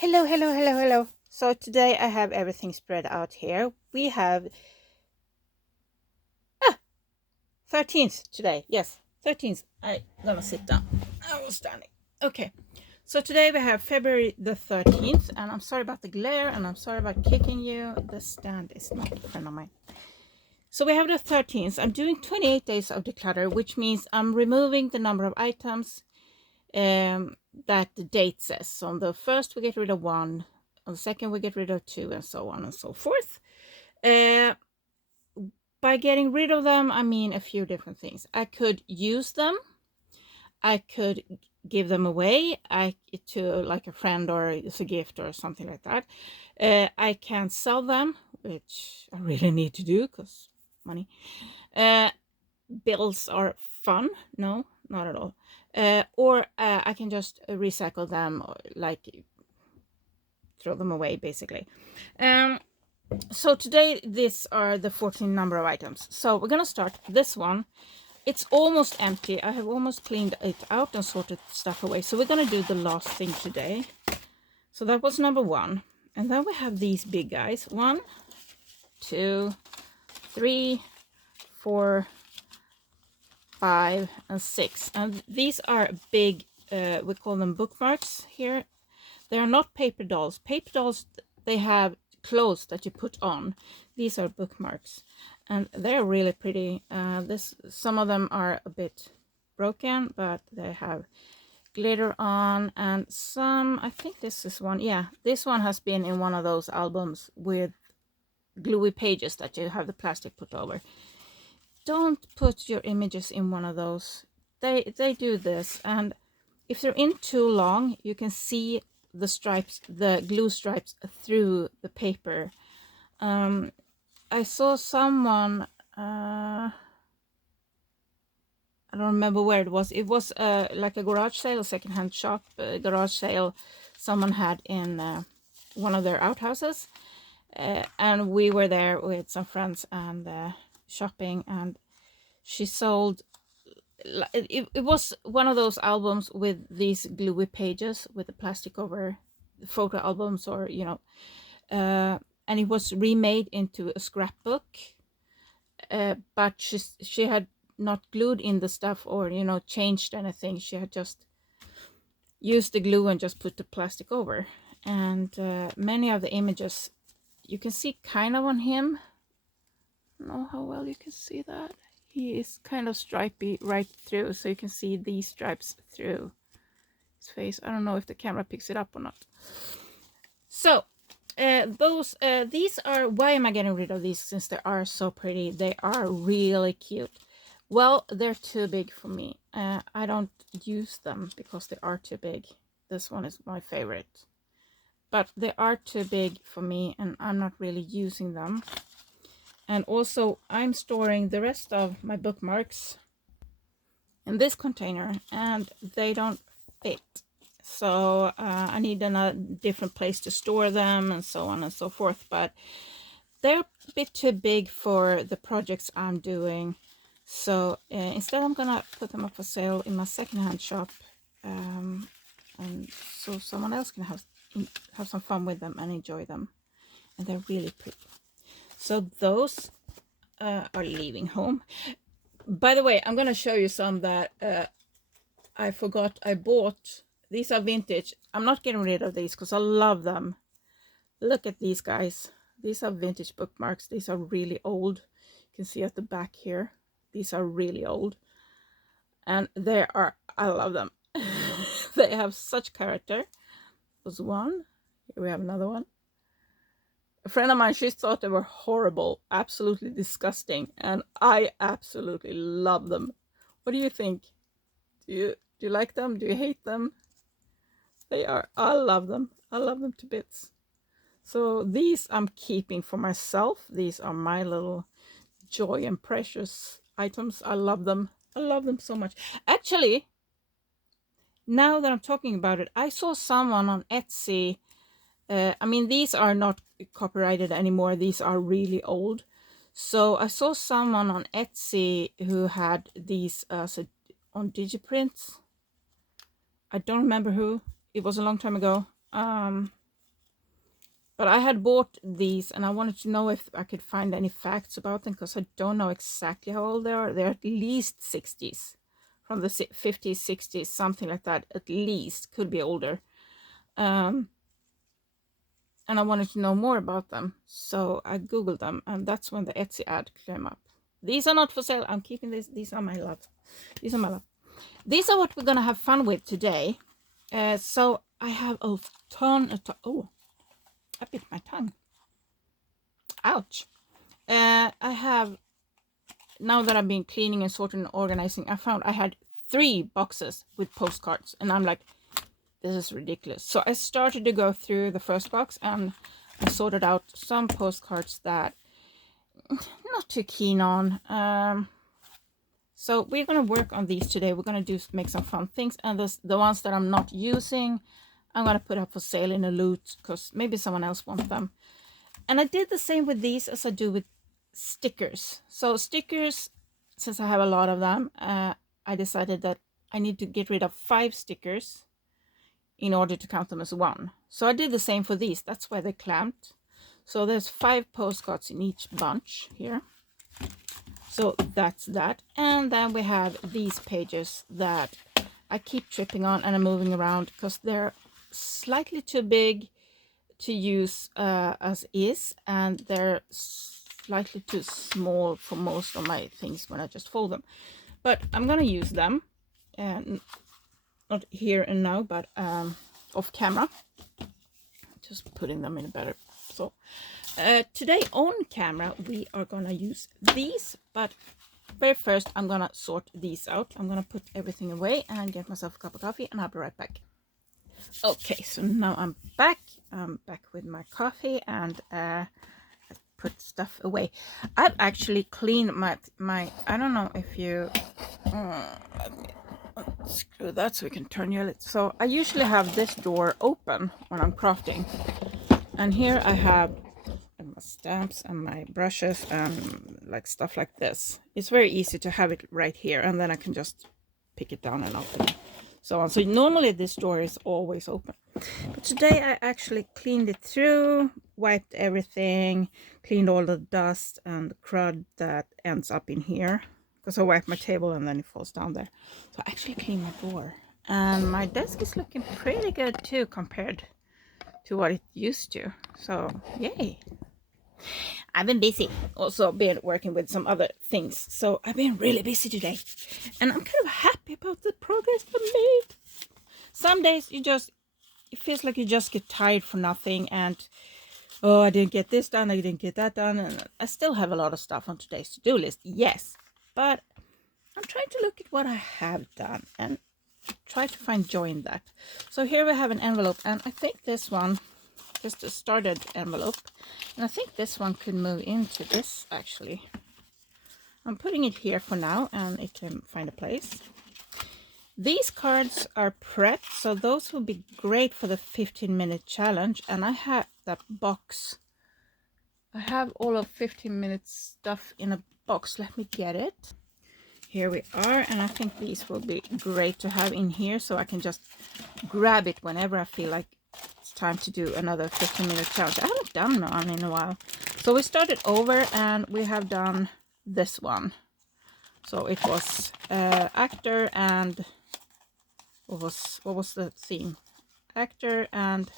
Hello, hello, hello, hello. So today I have everything spread out here. We have 13th today. Yes, 13th. I'm gonna sit down. I was standing. Okay. So today we have February the 13th, and I'm sorry about the glare, and I'm sorry about kicking you. The stand is not a friend of mine. So we have the 13th. I'm doing 28 days of declutter, which means I'm removing the number of items that the date says. So on the first we get rid of 1, on the second we get rid of 2, and so on and so forth. By getting rid of them, I mean a few different things. I could use them. I could give them away to like a friend or as a gift or something like that. I can sell them, which I really need to do because money. Bills are fun. No, not at all. Or I can just recycle them, or like throw them away, basically. So today these are the 14 number of items. So we're gonna start this one. It's almost empty. I have almost cleaned it out and sorted stuff away. So we're gonna do the last thing today. So that was number 1. And then we have these big guys. 1, 2, 3, 4, 5, and 6. And these are big, we call them bookmarks here. They are not paper dolls. Paper dolls, they have clothes that you put on. These are bookmarks, and they're really pretty. Some of them are a bit broken, but they have glitter on, and some, I think this is one. Yeah, this one has been in one of those albums with gluey pages that you have the plastic put over. Don't put your images in one of those. They do this, and if they're in too long, you can see the stripes, the glue stripes through the paper. I saw someone, I don't remember where it was. It was like a garage sale, a secondhand shop, garage sale someone had in one of their outhouses. And we were there with some friends and shopping, and she sold, it was one of those albums with these gluey pages with the plastic over the photo albums, or and it was remade into a scrapbook, but she had not glued in the stuff or changed anything. She had just used the glue and just put the plastic over, and many of the images you can see kind of on him. I don't know how well you can see that. He is kind of stripy right through, so you can see these stripes through his face. I don't know if the camera picks it up or not. So these are, why am I getting rid of these? Since they are so pretty, they are really cute. Well, they're too big for me. I don't use them because they are too big. This one is my favorite, but they are too big for me, and I'm not really using them. And also I'm storing the rest of my bookmarks in this container, and they don't fit. So I need a different place to store them, and so on and so forth. But they're a bit too big for the projects I'm doing. So instead I'm gonna put them up for sale in my secondhand shop, and so someone else can have some fun with them and enjoy them. And they're really pretty. So those are leaving home. By the way, I'm gonna show you some that I forgot I bought. These are vintage. I'm not getting rid of these because I love them. Look at these guys. These are vintage bookmarks. These are really old. You can see at the back here. These are really old. And I love them. They have such character. There's one. Here we have another one. A friend of mine, she thought they were horrible, absolutely disgusting, and I absolutely love them. What do you think? Do you like them? Do you hate them? I love them. I love them to bits. So these I'm keeping for myself. These are my little joy and precious items. I love them. I love them so much. Actually, now that I'm talking about it, I saw someone on Etsy. I mean, these are not copyrighted anymore. These are really old. So I saw someone on Etsy who had these on digiprints. I don't remember who. It was a long time ago. But I had bought these and I wanted to know if I could find any facts about them, because I don't know exactly how old they are. They're at least 60s, from the 50s, 60s, something like that, at least, could be older. And I wanted to know more about them. So I Googled them, and that's when the Etsy ad came up. These are not for sale. I'm keeping this. These are my love. These are my love. These are what we're going to have fun with today. So I have a ton. Oh, I bit my tongue. Ouch. I have, now that I've been cleaning and sorting and organizing, I found I had 3 boxes with postcards. And I'm like, this is ridiculous. So I started to go through the first box and I sorted out some postcards that I'm not too keen on. So we're going to work on these today. We're going to make some fun things. And the ones that I'm not using, I'm going to put up for sale in a loot, because maybe someone else wants them. And I did the same with these as I do with stickers. So stickers, since I have a lot of them, I decided that I need to get rid of 5 stickers in order to count them as 1. So I did the same for these. That's why they're clamped. So there's 5 postcards in each bunch here. So that's that. And then we have these pages that I keep tripping on and I'm moving around because they're slightly too big to use as is, and they're slightly too small for most of my things when I just fold them. But I'm gonna use them, and not here and now, but off camera, just putting them in a better. So today on camera we are gonna use these, but very first I'm gonna sort these out. I'm gonna put everything away and get myself a cup of coffee, and I'll be right back. Okay, so now I'm back with my coffee, and put stuff away. I've actually cleaned my I don't know if you screw that so we can turn your lid. So I usually have this door open when I'm crafting, and here I have my stamps and my brushes and like stuff like this. It's very easy to have it right here, and then I can just pick it down and open it, so on. So normally this door is always open, but today I actually cleaned it through, wiped everything, cleaned all the dust and the crud that ends up in here, because I wiped my table and then it falls down there. So I actually cleaned my door, and my desk is looking pretty good too compared to what it used to. So yay. I've been busy, also been working with some other things, so I've been really busy today, and I'm kind of happy about the progress I made. Some days it feels like you just get tired for nothing, and oh, I didn't get this done, I didn't get that done, and I still have a lot of stuff on today's to-do list, yes, but I'm trying to look at what I have done and try to find joy in that. So here we have an envelope, and I think this one, just a started envelope, and I think this one could move into this actually. I'm putting it here for now, and it can find a place. These cards are prepped, so those will be great for the 15-minute challenge, and I have that box. I have all of 15 minutes stuff in a box. Let me get it. Here we are, and I think these will be great to have in here, so I can just grab it whenever I feel like it's time to do another 15-minute challenge. I haven't done one in a while, so we started over and we have done this one. So it was actor and what was the theme? Actor and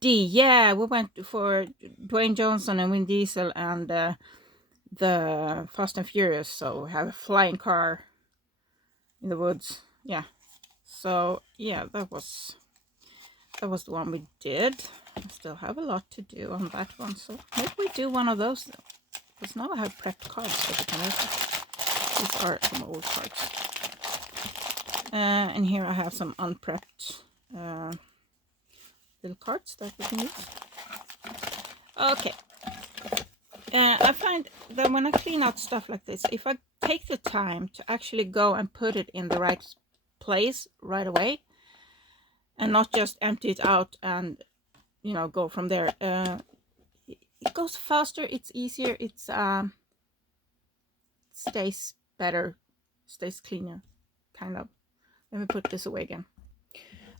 D. Yeah, we went for Dwayne Johnson and Vin Diesel and the Fast and Furious. So we have a flying car in the woods. Yeah. So yeah, that was the one we did. I still have a lot to do on that one, so maybe we do one of those though, because now I have prepped cards that we can open. These are some old cards, and here I have some unprepped little cards that we can use. Okay, I find that when I clean out stuff like this, if I take the time to actually go and put it in the right place right away, and not just empty it out and, you know, go from there. It goes faster, it's easier, it's stays better, stays cleaner, kind of. Let me put this away again.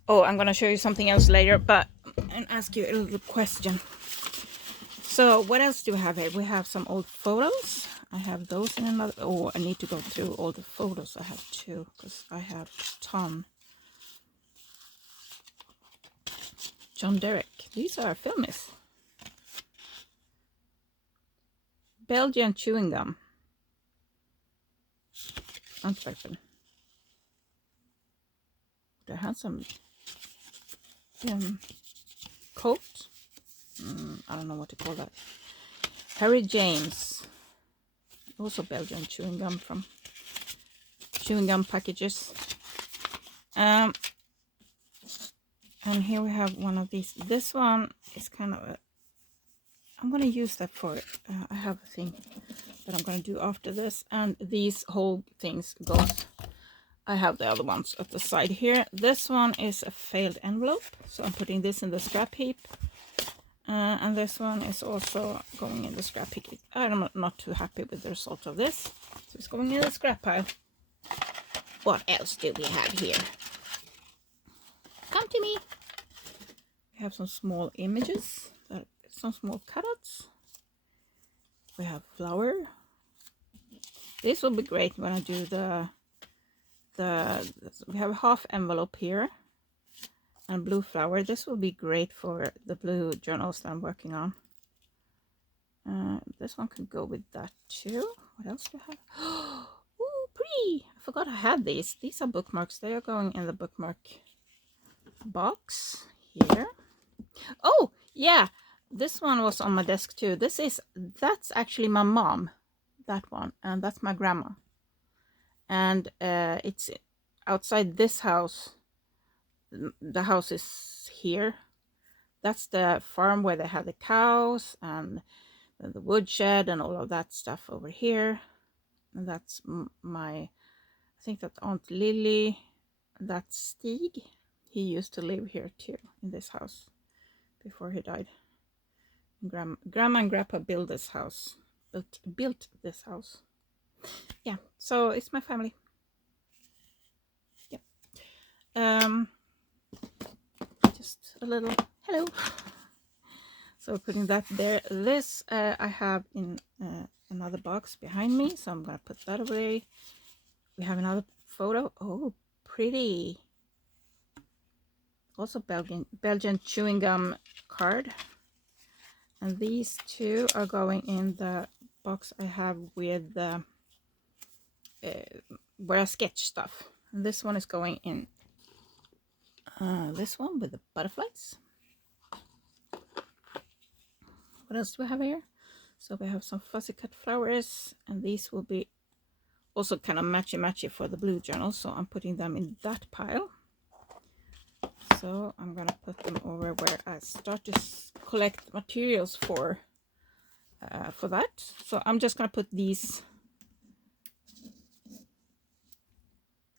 Oh, I'm gonna show you something else later, but and ask you a little question. So what else do we have here? We have some old photos. I have those in another. Oh, I need to go through all the photos I have too, because I have a ton. John Derek. These are filmies. Belgian chewing gum. Antwerpen. They had some coat. I don't know what to call that. Harry James. Also Belgian chewing gum from chewing gum packages. And here we have one of these. This one is kind of a, I'm going to use that for I have a thing that I'm going to do after this, and these whole things goes. I have the other ones at the side here. This one is a failed envelope, so I'm putting this in the scrap heap. And this one is also going in the scrap heap. I'm not too happy with the result of this, so it's going in the scrap pile. What else do we have here? Come to me. We have some small images, some small cutouts. We have flower. This will be great when I do we have a half envelope here and blue flower. This will be great for the blue journals that I'm working on. This one could go with that too. What else do I have? Oh, pretty! I forgot I had these. These are bookmarks. They are going in the bookmark box here. Oh, yeah. This one was on my desk too. That's actually my mom. That one. And that's my grandma. And it's outside this house. The house is here. That's the farm where they have the cows and the woodshed and all of that stuff over here. And that's I think that's Aunt Lily. That's Stig. He used to live here too, in this house, before he died. Grandma and Grandpa built this house. Built this house. Yeah, so it's my family. Yeah. Just a little hello. So putting that there. This I have in another box behind me, so I'm gonna put that away. We have another photo. Oh, pretty. Also Belgian chewing gum card. And these two are going in the box I have with the where I sketch stuff. And this one is going in this one with the butterflies. What else do we have here? So we have some fuzzy cut flowers, and these will be also kind of matchy for the blue journal, so I'm putting them in that pile. So I'm gonna put them over where I start to collect materials for that. So I'm just gonna put these.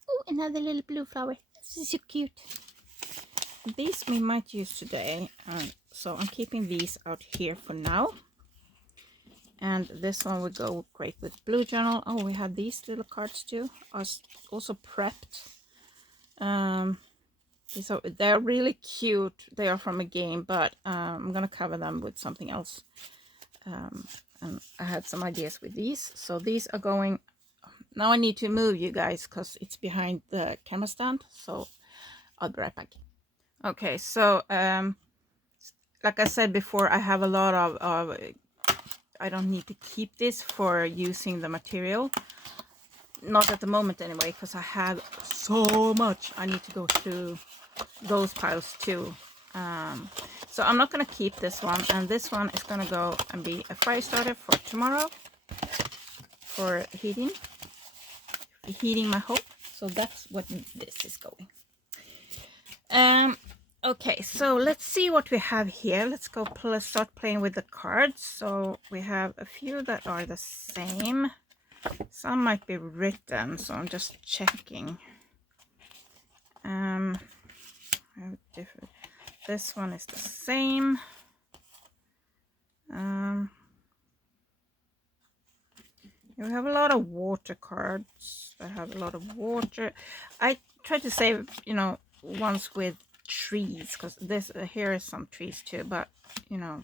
Oh, another little blue flower. This is so cute. These we might use today, so I'm keeping these out here for now. And this one would go great with blue journal. Oh, we have these little cards too. Also prepped. So they're really cute. They are from a game, but I'm gonna cover them with something else. And I had some ideas with these. So these are going. Now I need to move you guys because it's behind the camera stand. So I'll be right back. Okay, so like I said before, I have a lot of I don't need to keep this for using the material. Not at the moment anyway, because I have so much. I need to go through those piles too. So I'm not going to keep this one. And this one is going to go and be a fire starter for tomorrow. For heating my home. So that's what this is going. Okay, so let's see what we have here. Let's go start playing with the cards. So we have a few that are the same. Some might be written, so I'm just checking. I have different. This one is the same. We have a lot of water cards. I have a lot of water. I try to save, ones with trees, because this here is some trees too, but you know,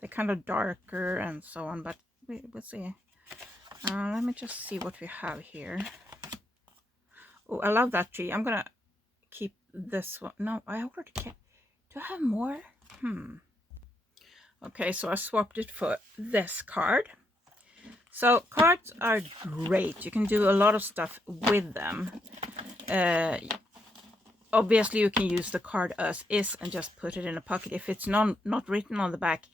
they're kind of darker and so on. But we'll see. Let me just see what we have here. Oh, I love that tree. I'm gonna keep this one. No, I already kept. Do I have more? Okay, so I swapped it for this card. So cards are great. You can do a lot of stuff with them. Obviously, you can use the card as is and just put it in a pocket. If it's not written on the back,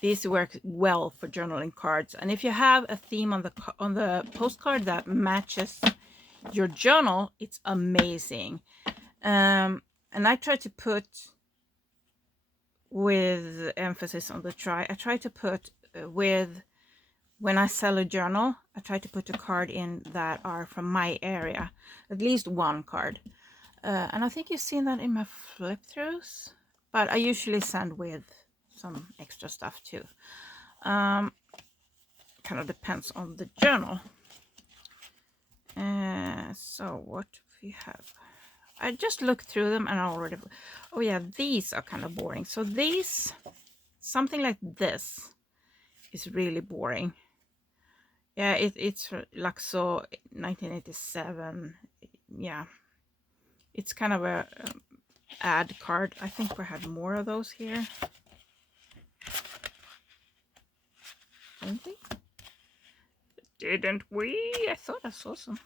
these work well for journaling cards. And if you have a theme on the postcard that matches your journal, it's amazing. And I try to put, with emphasis on the try, I try to put with, when I sell a journal, I try to put a card in that are from my area, at least one card. And I think you've seen that in my flip throughs, but I usually send with some extra stuff too. Kind of depends on the journal. So what we have, I just looked through them and I already, oh yeah, these are kind of boring. So these, something like this is really boring. Yeah, it's Laxo 1987. Yeah, it's kind of a ad card. I think we had more of those here. Didn't we? Didn't we? I thought I saw some.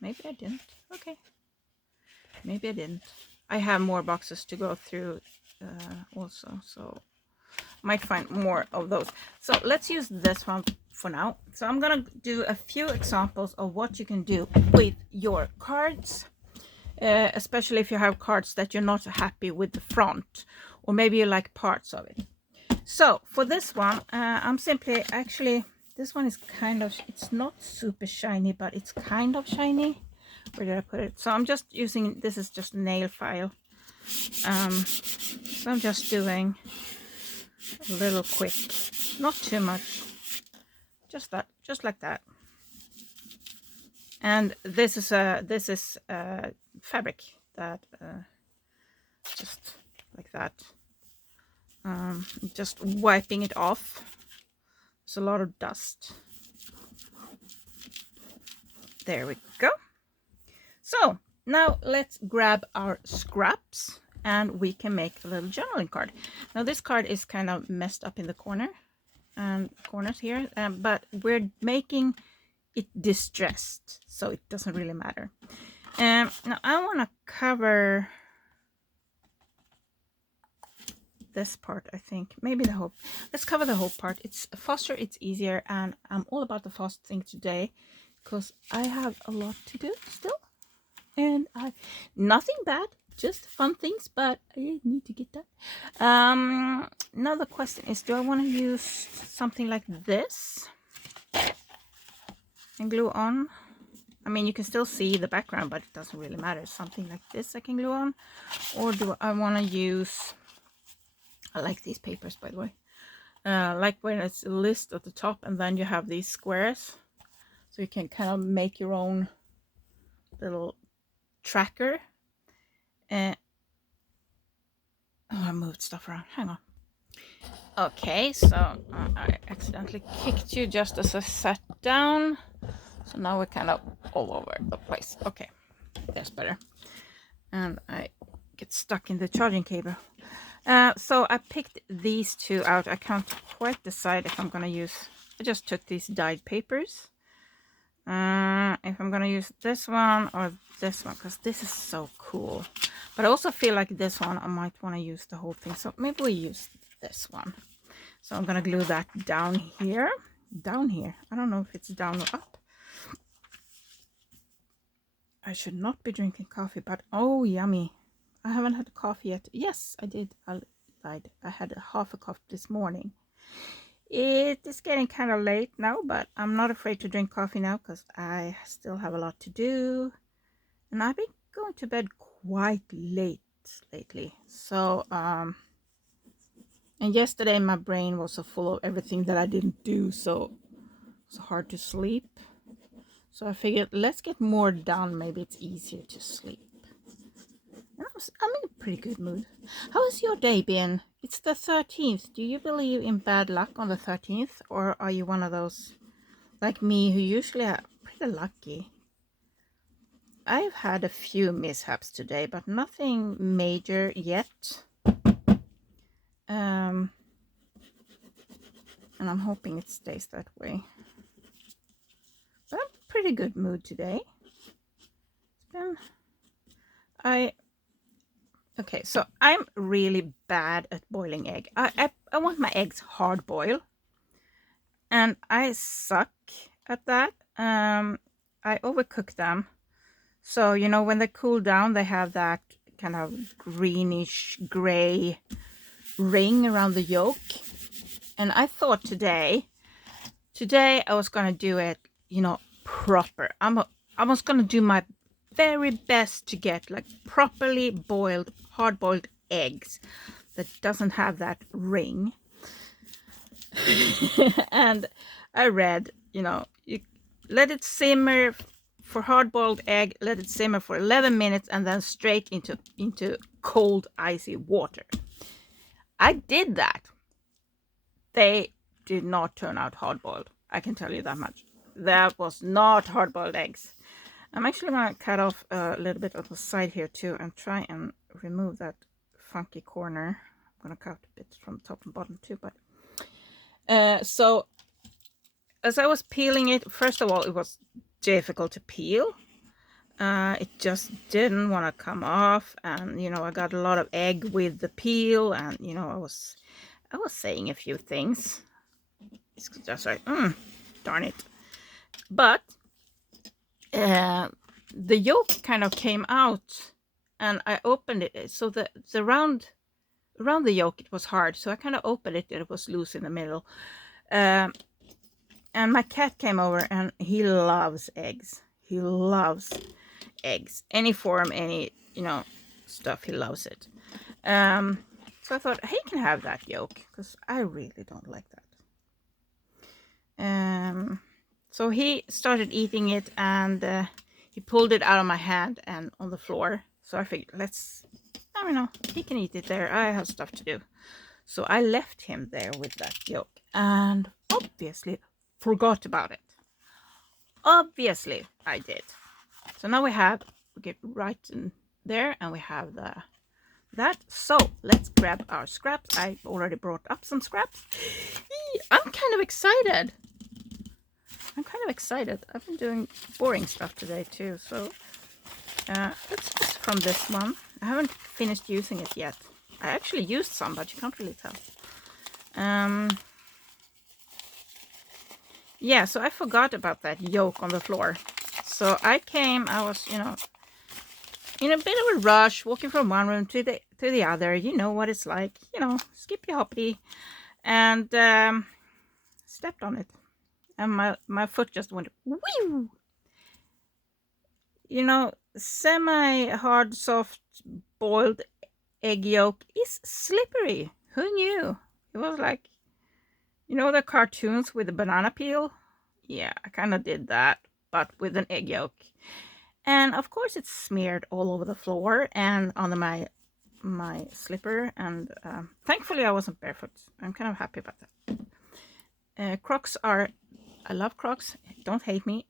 Maybe I didn't. Okay. Maybe I didn't. I have more boxes to go through also, so might find more of those. So let's use this one for now. So I'm gonna do a few examples of what you can do with your cards, especially if you have cards that you're not happy with the front, or maybe you like parts of it. So for this one, I'm simply, actually, this one is kind of, it's not super shiny, but it's kind of shiny. Where did I put it? So I'm just using, this is just a nail file. So I'm just doing a little quick, not too much, just that, just like that. And this is fabric that just like that. Just wiping it off. There's a lot of dust. There we go. So now let's grab our scraps and we can make a little journaling card. Now this card is kind of messed up in the corners here, but we're making it distressed, so it doesn't really matter. Now I want to cover this part, I think, maybe the whole, let's cover the whole part. It's faster, it's easier, and I'm all about the fast thing today because I have a lot to do still, and nothing bad, just fun things, but I need to get that. Now the question is, do I want to use something like this and glue on? I mean, you can still see the background, but it doesn't really matter. Something like this I can glue on, or do I want to use, I like these papers, by the way, like when it's a list at the top and then you have these squares, so you can kind of make your own little tracker. Oh, I moved stuff around, hang on. Okay, so I accidentally kicked you just as I sat down, so now we're kind of all over the place. Okay, that's better. And I get stuck in the charging cable. So I picked these two out. I can't quite decide if I'm going to use, I just took these dyed papers. If I'm going to use this one or this one, because this is so cool. But I also feel like this one, I might want to use the whole thing. So maybe we use this one. So I'm going to glue that down here. Down here. I don't know if it's down or up. I should not be drinking coffee, but oh, yummy. I haven't had coffee yet. Yes, I did. I lied. I had half a cup this morning. It is getting kind of late now, but I'm not afraid to drink coffee now because I still have a lot to do. And I've been going to bed quite late lately. So, and yesterday my brain was so full of everything that I didn't do, so it's hard to sleep. So I figured let's get more done. Maybe it's easier to sleep. I'm in a pretty good mood. How has your day been? It's the 13th. Do you believe in bad luck on the 13th? Or are you one of those like me who usually are pretty lucky? I've had a few mishaps today, but nothing major yet. And I'm hoping it stays that way. But I'm in a pretty good mood today. Okay, so I'm really bad at boiling egg. I want my eggs hard boiled, and I suck at that. I overcook them. So, you know, when they cool down, they have that kind of greenish gray ring around the yolk. And I thought today I was going to do it, you know, proper. I was going to do my very best to get like properly boiled, hard-boiled eggs that doesn't have that ring. And I read, you know, you let it simmer for hard-boiled egg, let it simmer for 11 minutes and then straight into cold icy water. I did that. They did not turn out hard-boiled. I can tell you that much. That was not hard-boiled eggs. I'm actually going to cut off a little bit of the side here too and try and remove that funky corner. I'm going to cut a bit from top and bottom too. But so as I was peeling it, first of all, it was difficult to peel. It just didn't want to come off, and you know, I got a lot of egg with the peel, and you know, I was saying a few things. It's just like, darn it. But the yolk kind of came out, and I opened it. So the around the yolk, it was hard. So I kind of opened it, and it was loose in the middle. And my cat came over, and he loves eggs. He loves eggs, any form, any, you know, stuff. He loves it. So I thought he can have that yolk because I really don't like that. So he started eating it, and he pulled it out of my hand and on the floor. So I figured, I don't know, he can eat it there. I have stuff to do. So I left him there with that yolk and obviously forgot about it. Obviously I did. So now we get right in there, and we have that. So let's grab our scraps. I already brought up some scraps. I'm kind of excited. I've been doing boring stuff today too. So let's just from this one. I haven't finished using it yet. I actually used some, but you can't really tell. Yeah, so I forgot about that yolk on the floor. So I was, you know, in a bit of a rush, walking from one room to the other. You know what it's like, you know, skippy hoppity, and stepped on it, and my foot just went whew. You know, semi-hard, soft boiled egg yolk is slippery. Who knew? It was like, you know, the cartoons with the banana peel. Yeah, I kind of did that, but with an egg yolk. And of course it's smeared all over the floor and on my slipper. And thankfully I wasn't barefoot. I'm kind of happy about that. Crocs I love Crocs. Don't hate me.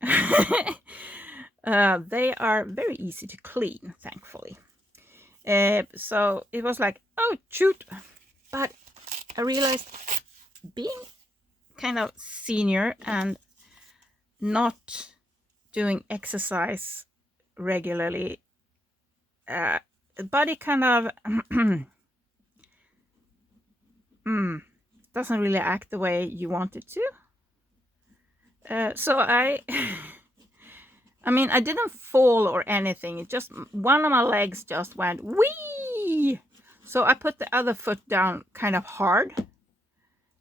They are very easy to clean, thankfully. So it was like, oh, shoot. But I realized, being kind of senior and not doing exercise regularly, the body kind of doesn't really act the way you want it to. So I mean, I didn't fall or anything. It just, one of my legs just went wee. So I put the other foot down kind of hard,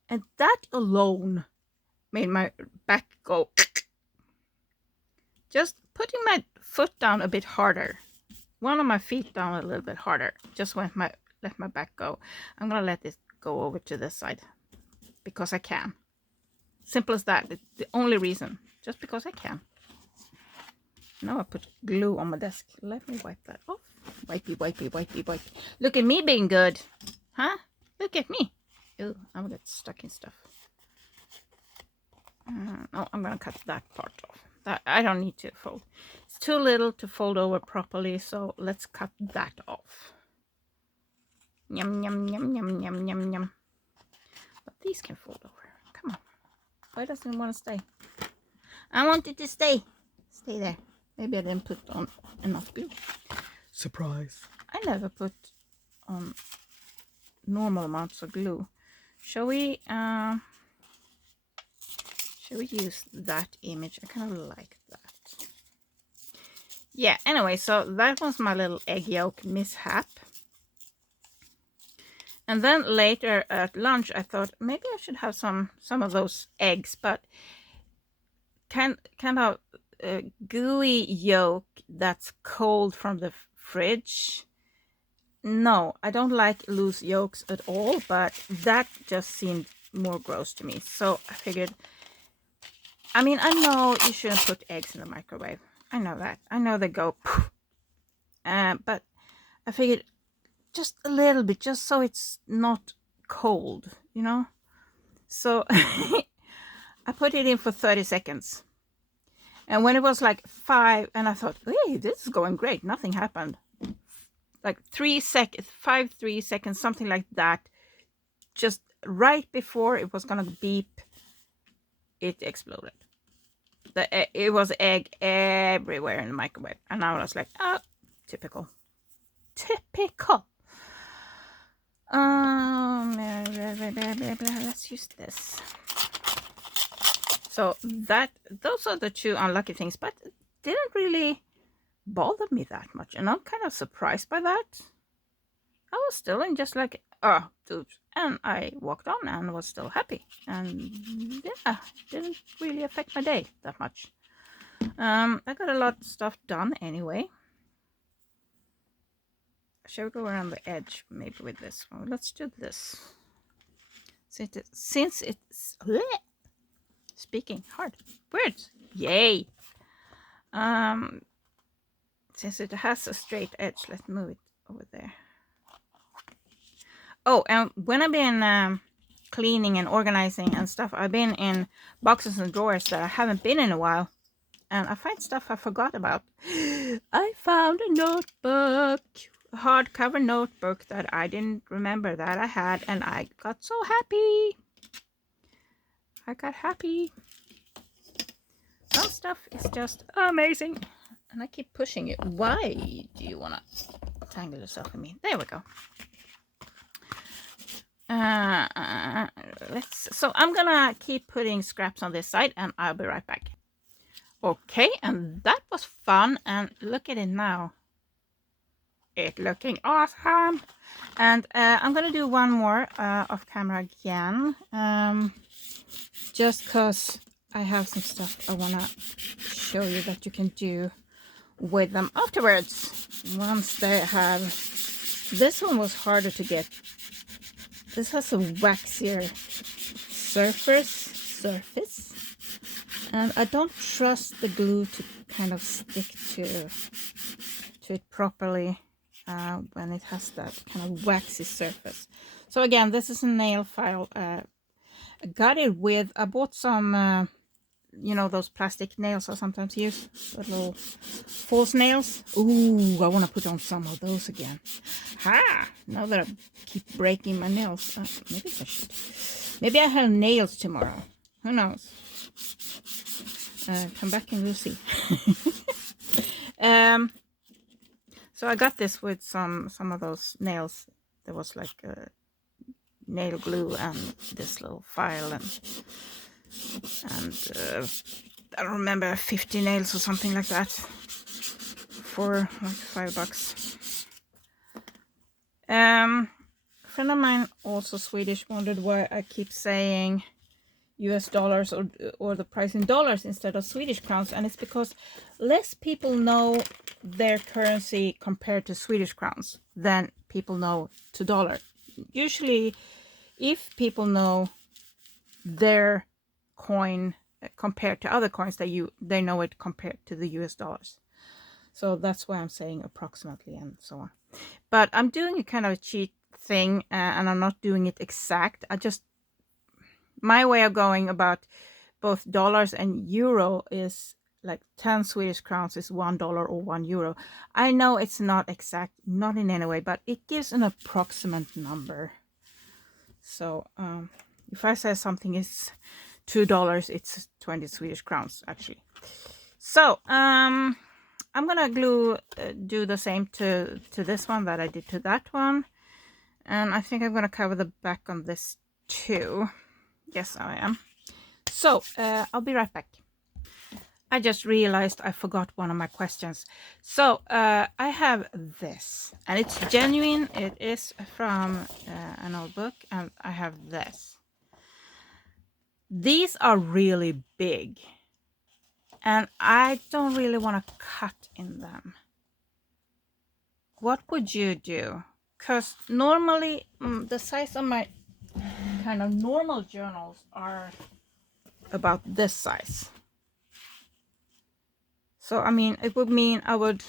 and that alone made my back go. Just putting my foot down a bit harder, one of my feet down a little bit harder, just let my back go. I'm gonna let this go over to this side because I can. Simple as that. It's the only reason, just because I can. Now I put glue on my desk. Let me wipe that off. Wipey. Look at me being good. Huh? Look at me. Oh, I'm gonna get stuck in stuff. No, I'm gonna cut that part off. That I don't need to fold. It's too little to fold over properly, so let's cut that off. Yum, yum, yum, yum, yum, yum, yum. But these can fold over. Come on. Why doesn't it want to stay? I want it to stay. Stay there. Maybe I didn't put on enough glue. Surprise. I never put on normal amounts of glue. Shall we use that image? I kind of like that. Yeah, anyway, so that was my little egg yolk mishap. And then later at lunch, I thought maybe I should have some of those eggs, but kind of gooey yolk that's cold from the fridge. No, I don't like loose yolks at all, but that just seemed more gross to me. So I figured, I mean, I know you shouldn't put eggs in the microwave. I know that. I know they go poof. But I figured just a little bit, just so it's not cold, you know? So I put it in for 30 seconds. And when it was like 5, and I thought, hey, this is going great. Nothing happened. Like 3 seconds, 3 seconds, something like that. Just right before it was going to beep, it exploded. It was egg everywhere in the microwave. And I was like, oh, typical. Let's use this. So those are the 2 unlucky things, but it didn't really bother me that much, and I'm kind of surprised by that. I was still in just like, oh, dude, and I walked on and was still happy, and yeah, it didn't really affect my day that much. I got a lot of stuff done anyway. Shall we go around the edge maybe with this one? Let's do this. Since it's bleh, speaking hard words, yay. Since it has a straight edge, let's move it over there. Oh, and when I've been cleaning and organizing and stuff, I've been in boxes and drawers that I haven't been in a while, and I find stuff I forgot about. I found a notebook, a hardcover notebook that I didn't remember that I had, and I got so happy. I got happy. Some stuff is just amazing. And I keep pushing it. Why do you want to tangle yourself in me? There we go. So I'm gonna keep putting scraps on this side, and I'll be right back. Okay, and that was fun, and look at it now. It's looking awesome. And I'm gonna do one more off camera again, just because I have some stuff I want to show you that you can do with them afterwards. Once they have, this one was harder to get. This has a waxier surface, and I don't trust the glue to kind of stick to it properly when it has that kind of waxy surface. So again, this is a nail file. I got it with, I bought some you know, those plastic nails I sometimes use, the little false nails. Ooh, I want to put on some of those again. Ha! Now that I keep breaking my nails, maybe I should. Maybe I have nails tomorrow. Who knows? Come back and we'll see. So I got this with some of those nails. There was like nail glue and this little file, and I don't remember, 50 nails or something like that for like $5. A friend of mine, also Swedish, wondered why I keep saying US dollars or the price in dollars instead of Swedish crowns, and it's because less people know their currency compared to Swedish crowns than people know to dollar. Usually, if people know their coin compared to other coins, they know it compared to the US dollars. So that's why I'm saying approximately and so on. But I'm doing a kind of a cheat thing, and I'm not doing it exact. My way of going about both dollars and euro is like 10 Swedish crowns is $1 or €1. I know it's not exact, not in any way, but it gives an approximate number. So if I say something is $2, it's 20 Swedish crowns actually. So I'm gonna do the same to this one that I did to that one, and I think I'm gonna cover the back on this too. Yes, I am. So I'll be right back. I just realized I forgot one of my questions. So I have this, and it's genuine. It is from an old book, and I have this. These are really big, and I don't really want to cut in them. What would you do? Because normally the size of my kind of normal journals are about this size. So I mean, it would mean I would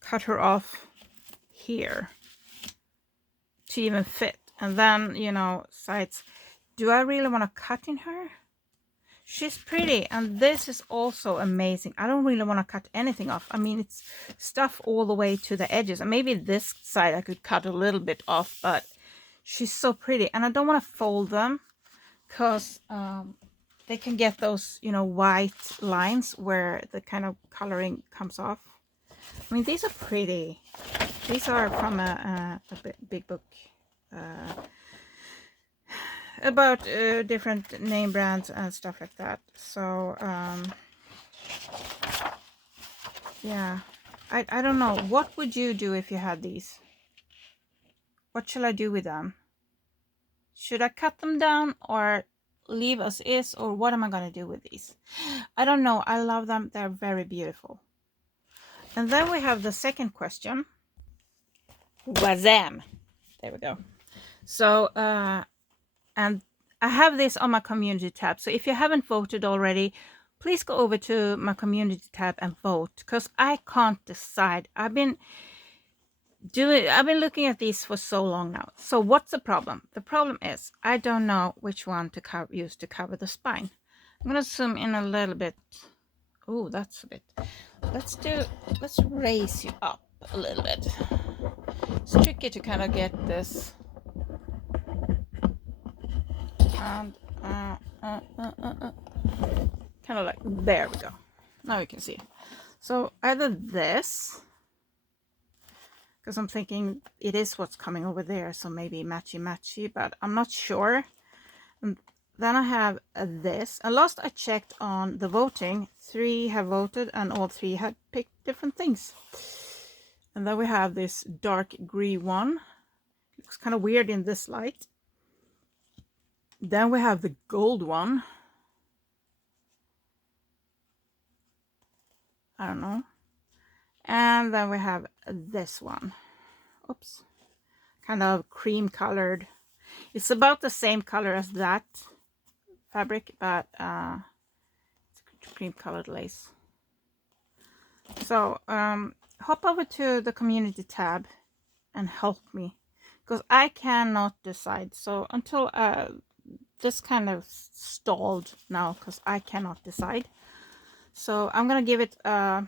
cut her off here to even fit, and then, you know, sides. Do I really want to cut in her? She's pretty, and this is also amazing. I don't really want to cut anything off. I mean, it's stuff all the way to the edges, and maybe this side I could cut a little bit off, but she's so pretty, and I don't want to fold them because they can get those, you know, white lines where the kind of coloring comes off. I mean, these are pretty. These are from a big book about different name brands and stuff like that. So yeah, I don't know. What would you do if you had these? What shall I do with them? Should I cut them down or leave as is, or what am I going to do with these? I don't know. I love them. They're very beautiful. And then we have the second question. Wazam! There we go. So and I have this on my community tab. So if you haven't voted already, please go over to my community tab and vote, because I can't decide. I've been looking at these for so long now. So what's the problem? The problem is I don't know which one to use to cover the spine. I'm gonna zoom in a little bit. Oh, that's a bit. Let's raise you up a little bit. It's tricky to kind of get this. And kind of like, there we go. Now you can see. So either this, because I'm thinking it is what's coming over there, so maybe matchy, but I'm not sure. And then I have this. And last I checked on the voting, 3 have voted and all 3 had picked different things. And then we have this dark green one. Looks kind of weird in this light. Then we have the gold one. I don't know. And then we have this one. Oops. Kind of cream colored. It's about the same color as that fabric, but it's cream colored lace. So hop over to the community tab and help me, because I cannot decide. So until this kind of stalled now because I cannot decide. So I'm gonna give it a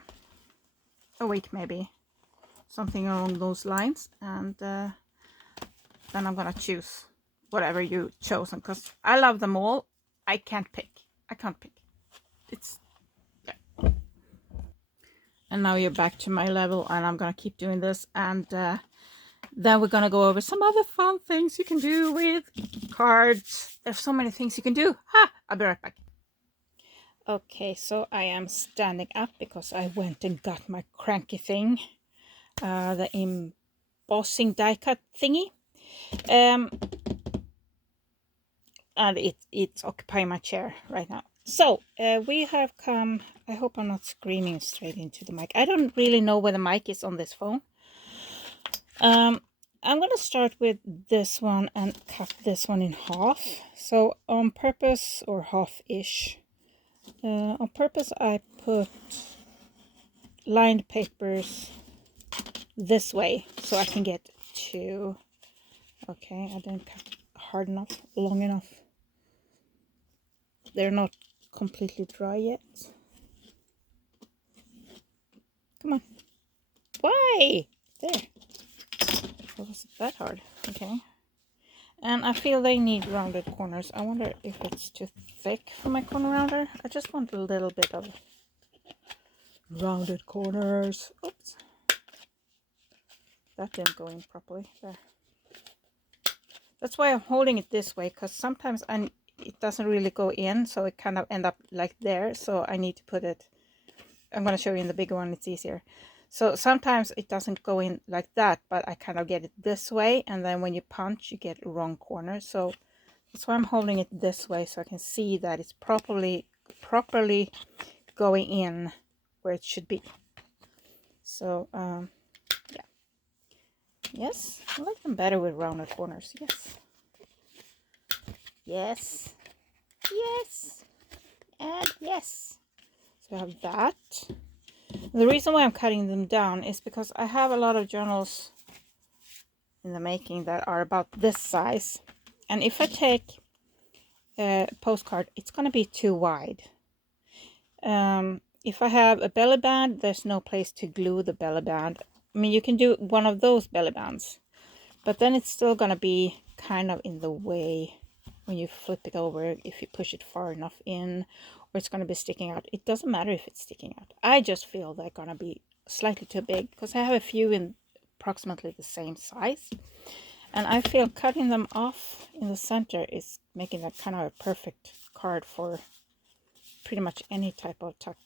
week, maybe something along those lines, and then I'm gonna choose whatever you chosen, because I love them all. I can't pick. It's yeah. And now you're back to my level, and I'm gonna keep doing this, and then we're gonna go over some other fun things you can do with cards. There's so many things you can do. I'll be right back. Okay, so I am standing up because I went and got my cranky thing, the embossing die cut thingy, and it's occupying my chair right now. So we have come. I hope I'm not screaming straight into the mic. I don't really know where the mic is on this phone. I'm gonna start with this one and cut this one in half. So on purpose, or half-ish. On purpose I put lined papers this way so I can get to, okay, I didn't cut hard enough, long enough. They're not completely dry yet. Come on. Why? There. It wasn't that hard. Okay. And I feel they need rounded corners. I wonder if it's too thick for my corner rounder. I just want a little bit of rounded corners. Oops. That didn't go in properly. There. That's why I'm holding it this way, because sometimes it doesn't really go in, so it kind of end up like there. So I need to put it, I'm going to show you in the bigger one, it's easier. So sometimes it doesn't go in like that, but I kind of get it this way, and then when you punch, you get wrong corner. So that's why I'm holding it this way, so I can see that it's properly going in where it should be. So yeah. Yes, I like them better with rounded corners. Yes. Yes. Yes. And yes. So I have that. The reason why I'm cutting them down is because I have a lot of journals in the making that are about this size. And if I take a postcard, it's going to be too wide. If I have a belly band, there's no place to glue the belly band. I mean, you can do one of those belly bands, but then it's still going to be kind of in the way when you flip it over, if you push it far enough in, or it's going to be sticking out. It doesn't matter if it's sticking out. I just feel they're going to be slightly too big, because I have a few in approximately the same size. And I feel cutting them off in the center is making that kind of a perfect card for pretty much any type of tuck.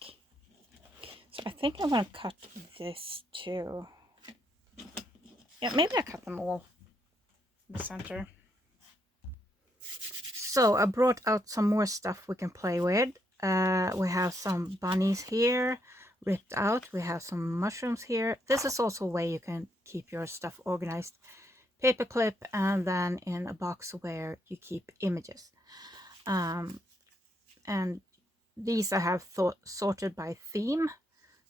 So I think I'm going to cut this too. Yeah, maybe I cut them all in the center. So I brought out some more stuff we can play with. We have some bunnies here ripped out. We have some mushrooms here. This is also a way you can keep your stuff organized. Paperclip, and then in a box where you keep images. And these I have sorted by theme.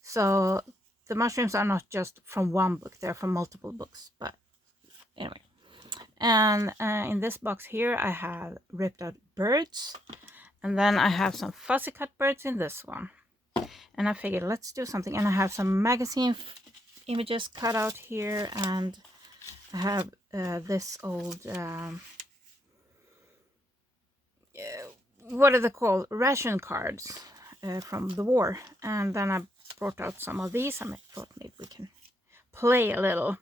So the mushrooms are not just from one book, they're from multiple books. But anyway. And in this box here, I have ripped out birds. And then I have some fussy cut birds in this one. And I figured, let's do something. And I have some magazine images cut out here. And I have this old, what are they called? Ration cards from the war. And then I brought out some of these. And I thought maybe we can play a little.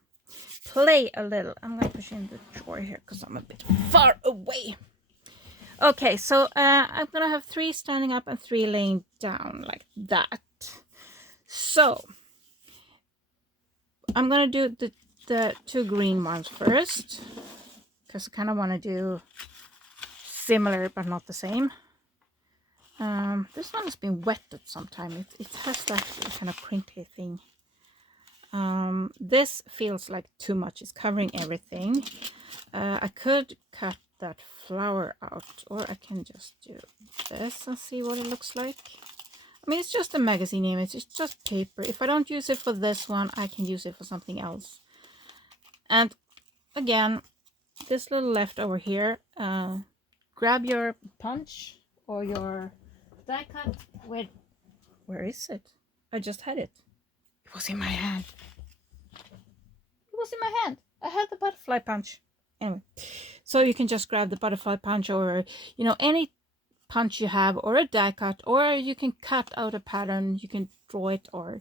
I'm going to push in the drawer here because I'm a bit far away. Okay, so I'm going to have 3 standing up and 3 laying down like that. So I'm going to do the 2 green ones first, because I kind of want to do similar but not the same. This one has been wetted sometime. It has that kind of crinkly thing. This feels like too much. It's covering everything. I could cut that flower out, or I can just do this and see what it looks like. I mean, it's just a magazine image. It's just paper. If I don't use it for this one, I can use it for something else. And again, this little leftover here, grab your punch or your die cut. Where is it? I just had it. It was in my hand. It was in my hand. I had the butterfly punch. Anyway, so you can just grab the butterfly punch, or any punch you have, or a die cut, or you can cut out a pattern. You can draw it, or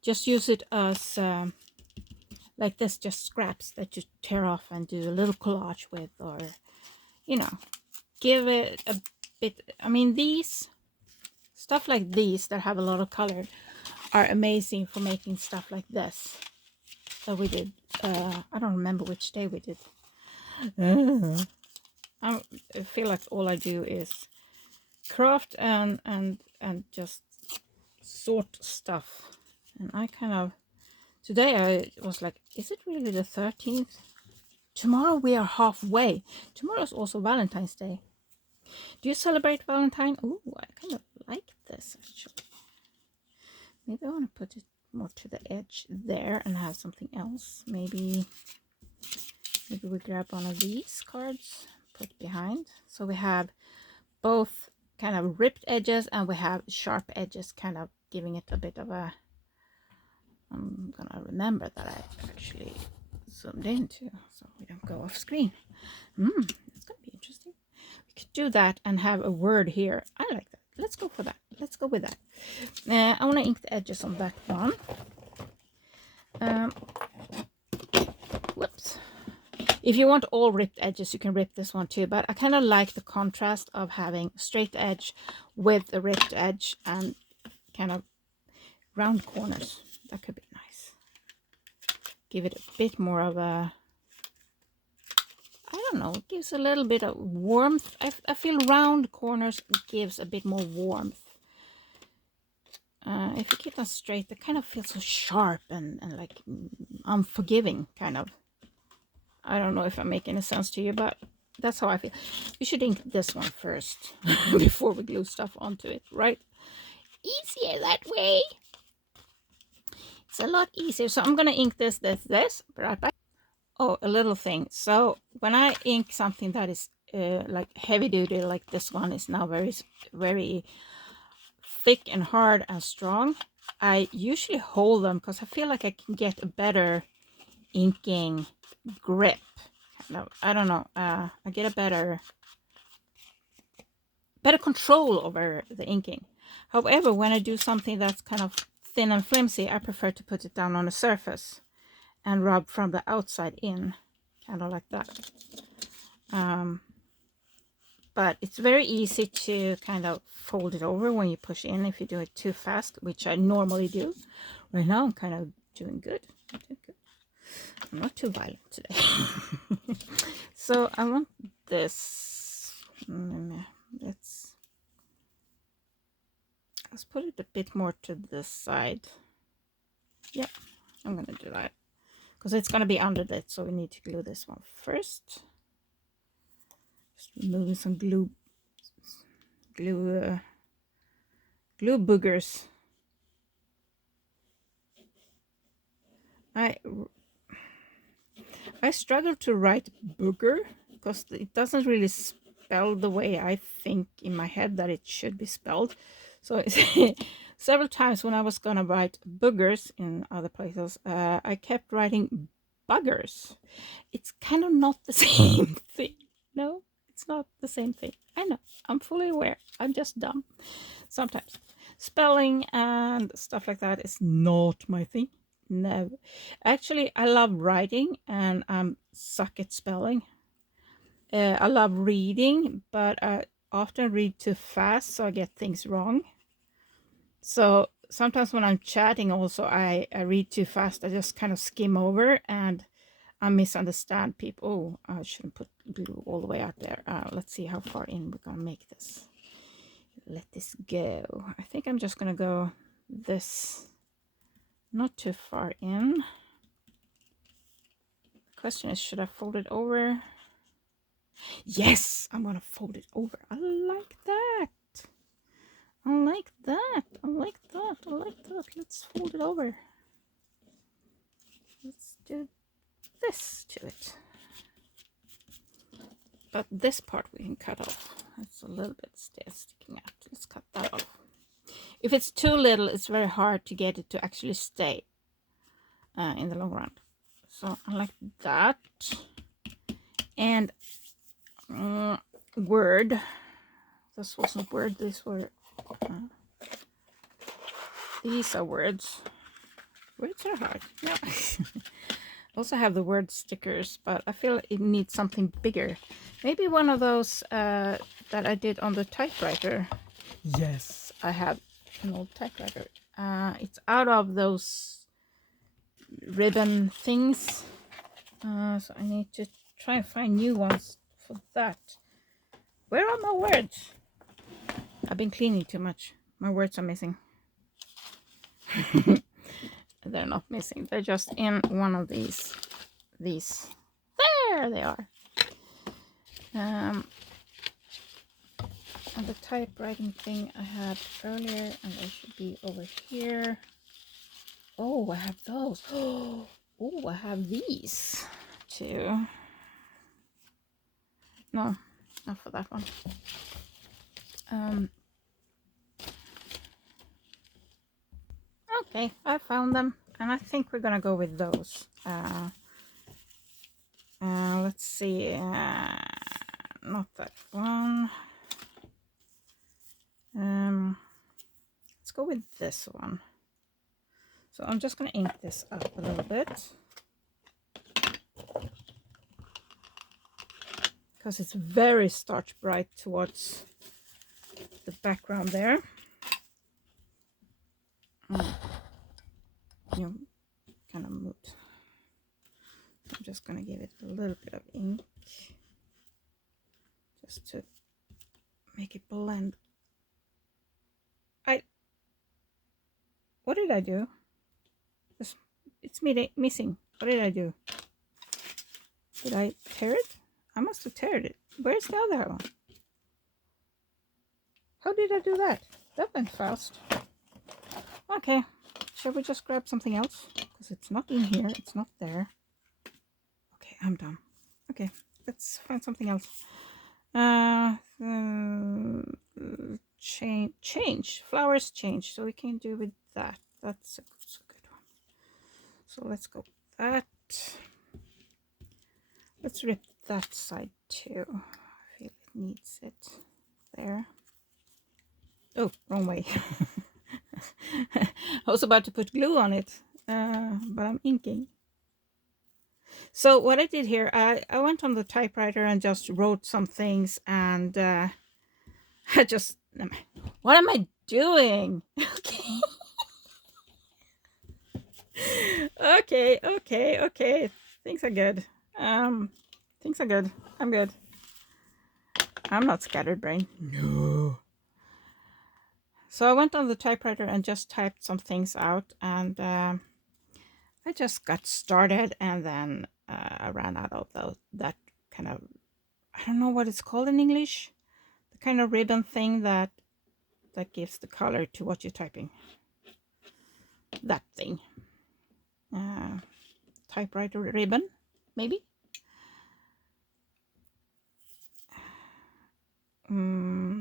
just use it as like this, just scraps that you tear off and do a little collage with, or give it a bit. I mean, these stuff like these that have a lot of color are amazing for making stuff like this. So we did, I don't remember which day we did. I feel like all I do is craft and just sort stuff. And I kind of, today I was like, is it really the 13th? Tomorrow we are halfway. Tomorrow is also Valentine's Day. Do you celebrate Valentine? Oh, I kind of like this actually. Maybe I want to put it move to the edge there and have something else. Maybe we grab one of these cards, put behind. So we have both kind of ripped edges and we have sharp edges, kind of giving it a bit of a, I'm gonna remember that I actually zoomed into so we don't go off screen. It's gonna be interesting. We could do that and have a word here. I like that. Let's go for that. Let's go with that. I want to ink the edges on that one. Whoops. If you want all ripped edges, you can rip this one too, but I kind of like the contrast of having straight edge with the ripped edge and kind of round corners. That could be nice. Give it a bit more of a, I don't know, it gives a little bit of warmth. I feel round corners gives a bit more warmth. If you keep them straight, they kind of feel so sharp and like unforgiving, kind of. I don't know if I make any sense to you, but that's how I feel. We should ink this one first before we glue stuff onto it, right? Easier that way. It's a lot easier. So I'm going to ink this. Right back. Oh, a little thing. So when I ink something that is like heavy duty, like this one is now very, very thick and hard and strong, I usually hold them because I feel like I can get a better inking grip. No, I don't know. I get a better control over the inking. However, when I do something that's kind of thin and flimsy, I prefer to put it down on the surface and rub from the outside in, kind of like that. But it's very easy to kind of fold it over when you push in if you do it too fast, which I normally do. Right now I'm kind of doing good. I'm not too violent today. So I want this. Let's put it a bit more to this side. Yeah, I'm gonna do that because it's gonna be under that, so we need to glue this one first. Just removing some glue boogers. I struggle to write booger because it doesn't really spell the way I think in my head that it should be spelled. So several times when I was gonna write boogers in other places, I kept writing buggers. It's kind of not the same thing. No, it's not the same thing. I know. I'm fully aware. I'm just dumb. Sometimes spelling and stuff like that is not my thing. No, actually I love writing and I'm suck at spelling. I love reading, but I often read too fast, so I get things wrong. So sometimes when I'm chatting also, I read too fast. I just kind of skim over and I misunderstand people. Oh, I shouldn't put glue all the way out there. Let's see how far in we're gonna make this. Let this go. I think I'm just gonna go this, not too far in. The question is, should I fold it over? Yes, I'm gonna fold it over. I like that. I like that. I like that. I like that. Let's fold it over. Let's do this to it. But this part we can cut off. It's a little bit still sticking out. Let's cut that off. If it's too little, it's very hard to get it to actually stay in the long run. So I like that. And word. This wasn't word. These were. These are words. Words are hard. No. Also have the word stickers, but I feel it needs something bigger. Maybe one of those that I did on the typewriter. Yes, I have an old typewriter. It's out of those ribbon things. So I need to try and find new ones for that. Where are my words? I've been cleaning too much. My words are missing. They're not missing. They're just in one of these. There they are. And the typewriting thing I had earlier, and they should be over here. Oh, I have those. Oh, I have these too. No, not for that one. Okay, I found them, and I think we're gonna go with those. Let's see. Not that one. Let's go with this one. So I'm just gonna ink this up a little bit because it's very starch bright towards the background there. You kind of moved. I'm just gonna give it a little bit of ink just to make it blend. What did I do? It's missing. What did I do? Did I tear it? I must have teared it. Where's the other one? How did I do that? That went fast. Okay, shall we just grab something else? Because it's not in here, it's not there. Okay, I'm done. Okay, let's find something else. Change. Flowers change, so we can do with that. That's a good one. So let's go with that. Let's rip that side too. I feel it needs it there. Oh, wrong way. I was about to put glue on it, but I'm inking. So what I did here, I went on the typewriter and just wrote some things, and I just, what am I doing? Okay. Okay. Things are good. Things are good. I'm good. I'm not scattered brain. No. So I went on the typewriter and just typed some things out, and I just got started, and then I ran out of that kind of, I don't know what it's called in English, the kind of ribbon thing that gives the color to what you're typing. That thing. Typewriter ribbon, maybe.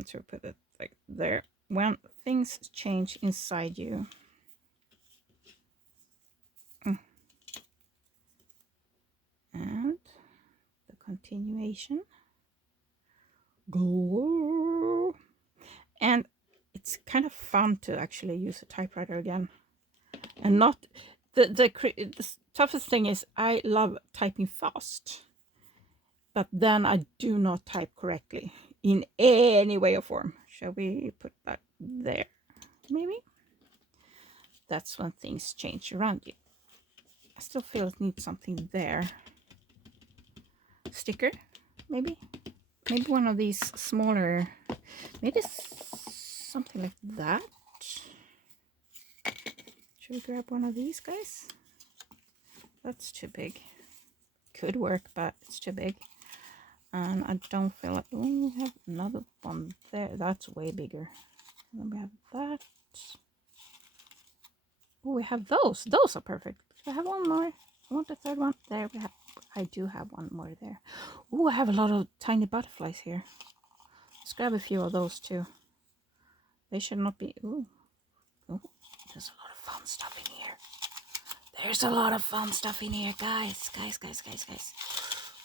So put it like there. When things change inside you. And the continuation. Go. And it's kind of fun to actually use a typewriter again. And not the toughest thing is I love typing fast, but then I do not type correctly in any way or form. Shall we put that there? Maybe that's when things change around you. I still feel it needs something there. Sticker, maybe one of these smaller, maybe something like that. Should we grab one of these guys? That's too big. Could work, but it's too big. And I don't feel like, oh, we have another one there. That's way bigger. And then we have that. Oh, we have those. Those are perfect. Do I have one more? I want the third one. There we have. I do have one more there. Oh, I have a lot of tiny butterflies here. Let's grab a few of those too. They should not be. Ooh. Oh, there's a lot of fun stuff in here. There's a lot of fun stuff in here, guys. Guys.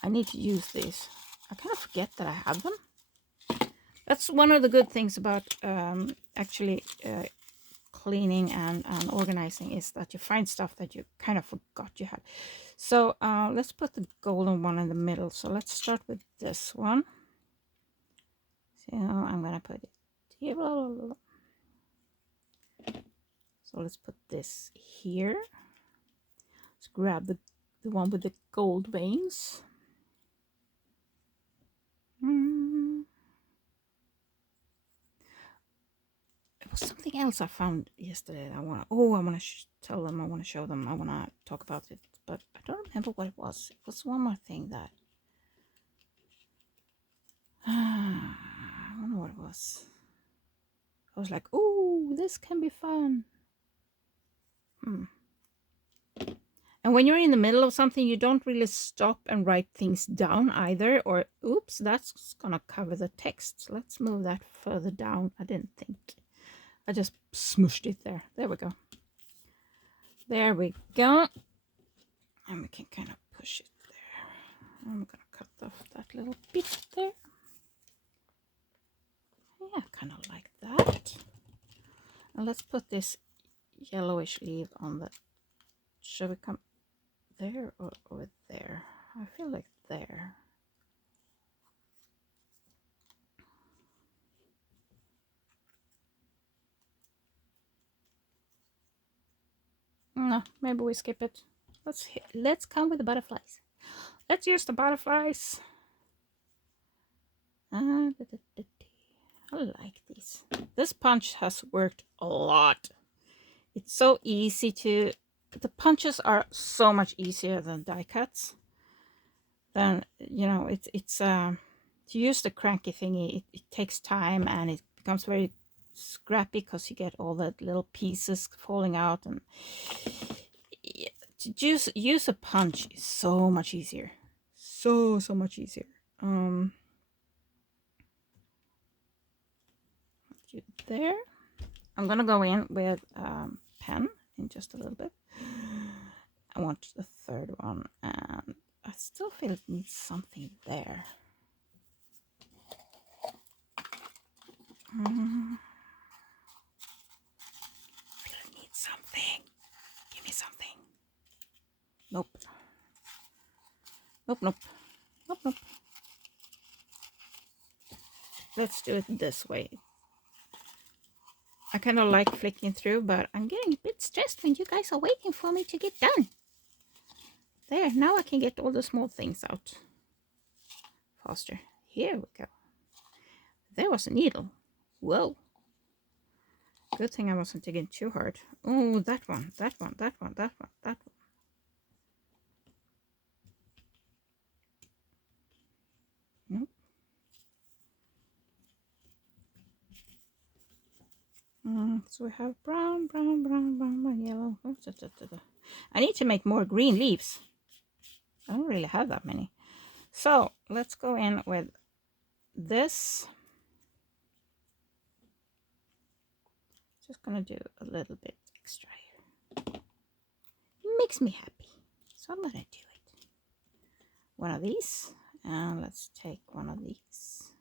I need to use these. I kind of forget that I have them. That's one of the good things about actually cleaning and organizing, is that you find stuff that you kind of forgot you had. So let's put the golden one in the middle. So let's start with this one. So I'm gonna put it here. So let's put this here. Let's grab the one with the gold veins. It was something else I found yesterday that I want to tell them, I want to show them, I want to talk about it, but I don't remember what it was. It was one more thing that I don't know what it was. I was like, oh, this can be fun. And when you're in the middle of something, you don't really stop and write things down either. Or, oops, that's gonna cover the text. Let's move that further down. I didn't think. I just smushed it there. There we go. There we go. And we can kind of push it there. I'm gonna cut off that little bit there. Yeah, kind of like that. And let's put this yellowish leaf on the... Shall we come there or over there? I feel like there. No, maybe we skip it. Let's come with the butterflies. Let's use the butterflies. I like these. This punch has worked a lot. It's so easy to... The punches are so much easier than die cuts. Then, you know, it's to use the cranky thingy, it takes time and it becomes very scrappy because you get all the little pieces falling out, and to use a punch is so much easier. So much easier. There. I'm gonna go in with pen in just a little bit. I want the third one, and I still feel it needs something there. I need something. Give me something. Nope. Nope. Let's do it this way. I kind of like flicking through, but I'm getting a bit stressed when you guys are waiting for me to get done. There, now I can get all the small things out faster. Here we go. There was a needle. Whoa. Good thing I wasn't digging too hard. Oh, that one. Nope. So we have brown, yellow. Oh, I need to make more green leaves. I don't really have that many. So let's go in with this. Just gonna do a little bit extra here. It makes me happy, so I'm gonna do it. One of these, and let's take one of these.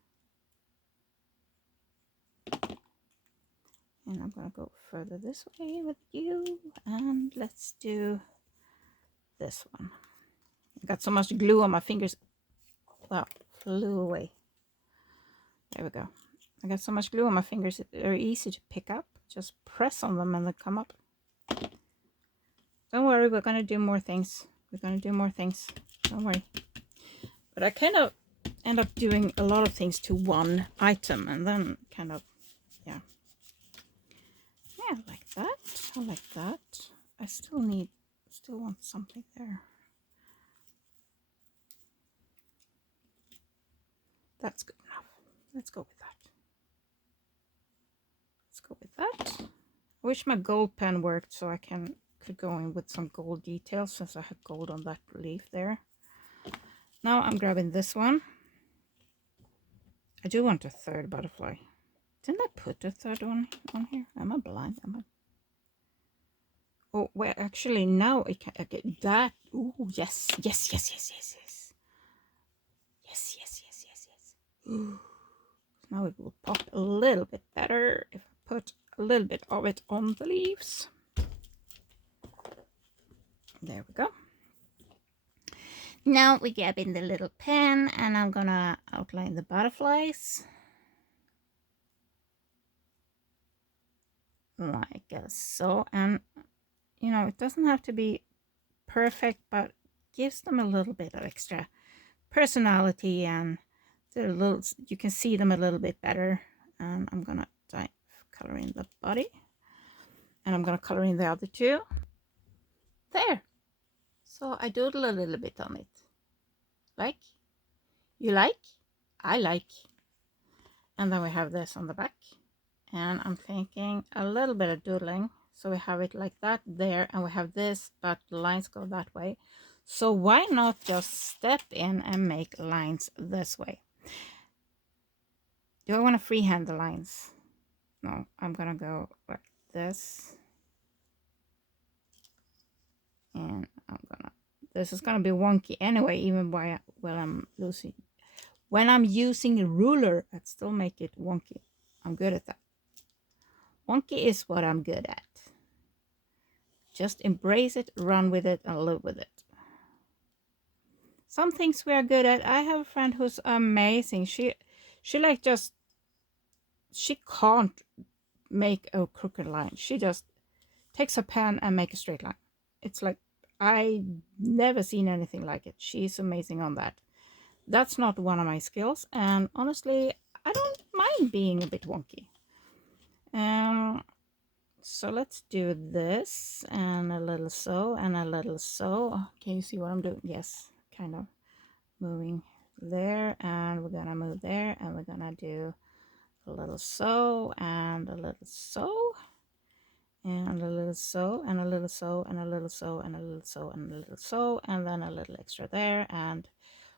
And I'm gonna go further this way with you, and let's do this one. I got so much glue on my fingers. Wow, flew away. There we go. I got so much glue on my fingers, it's very easy to pick up. Just press on them and they come up. Don't worry, we're gonna do more things. Don't worry. But I kind of end up doing a lot of things to one item, and then kind of, yeah, like that. I like that. I still want something there. That's good enough. Let's go with that. I wish my gold pen worked so I could go in with some gold details, since I had gold on that leaf there. Now I'm grabbing this one. I do want a third butterfly. Didn't I put a third one on here? Am I blind? Oh, well, actually, now I get that. Oh, yes. Ooh. Now it will pop a little bit better if I put a little bit of it on the leaves. There we go. Now we grab in the little pen, and I'm gonna outline the butterflies. Like so. And, you know, it doesn't have to be perfect, but gives them a little bit of extra personality, and they're a little, you can see them a little bit better. And I'm gonna color in the body, and I'm gonna color in the other two. There. So I doodle a little bit on it. Like? You like? I like. And then we have this on the back. And I'm thinking a little bit of doodling So we have it like that there, and we have this, but the lines go that way. So why not just step in and make lines this way? Do I want to freehand the lines? No, I'm gonna go like this. And this is gonna be wonky anyway, even when I'm using a ruler, I'd still make it wonky. I'm good at that. Wonky is what I'm good at. Just embrace it, run with it, and live with it. Some things we are good at. I have a friend who's amazing. She can't make a crooked line. She just takes a pen and make a straight line. It's like, I never seen anything like it. She's amazing on that. That's not one of my skills, and honestly, I don't mind being a bit wonky. So let's do this, and a little so, and a little so. Can you see what I'm doing? Yes, kind of moving there, and we're gonna move there, and we're gonna do a little so, and a little so, and a little so, and a little so, and a little so, and a little so, and a little so, and then a little extra there, and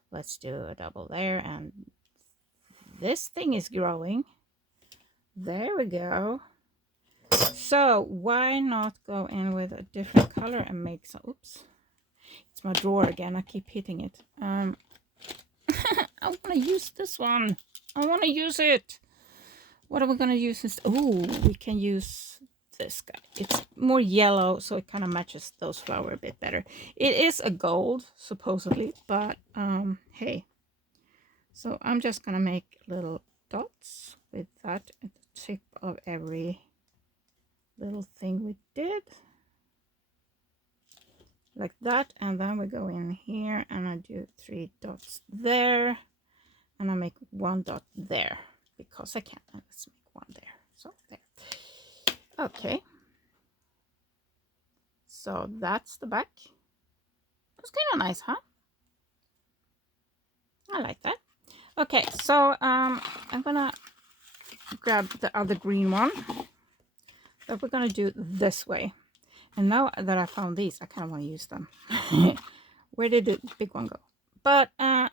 let's do a double there, and this thing is growing. There we go. So why not go in with a different color and make some, oops, it's my drawer again, I keep hitting it. I want to use this one. I want to use it. What are we going to use instead? Oh, we can use this guy. It's more yellow, so it kind of matches those flowers a bit better. It is a gold, supposedly, but hey. So I'm just going to make little dots with that at the tip of every little thing we did. Like that, and then we go in here and I do 3 dots there, and I make 1 dot there because I can. Let's make 1 there. So there. Okay. So that's the back. It's kind of nice, huh? I like that. Okay, so I'm gonna grab the other green one that we're gonna do this way. And now that I found these, I kind of want to use them. Where did the big one go? But I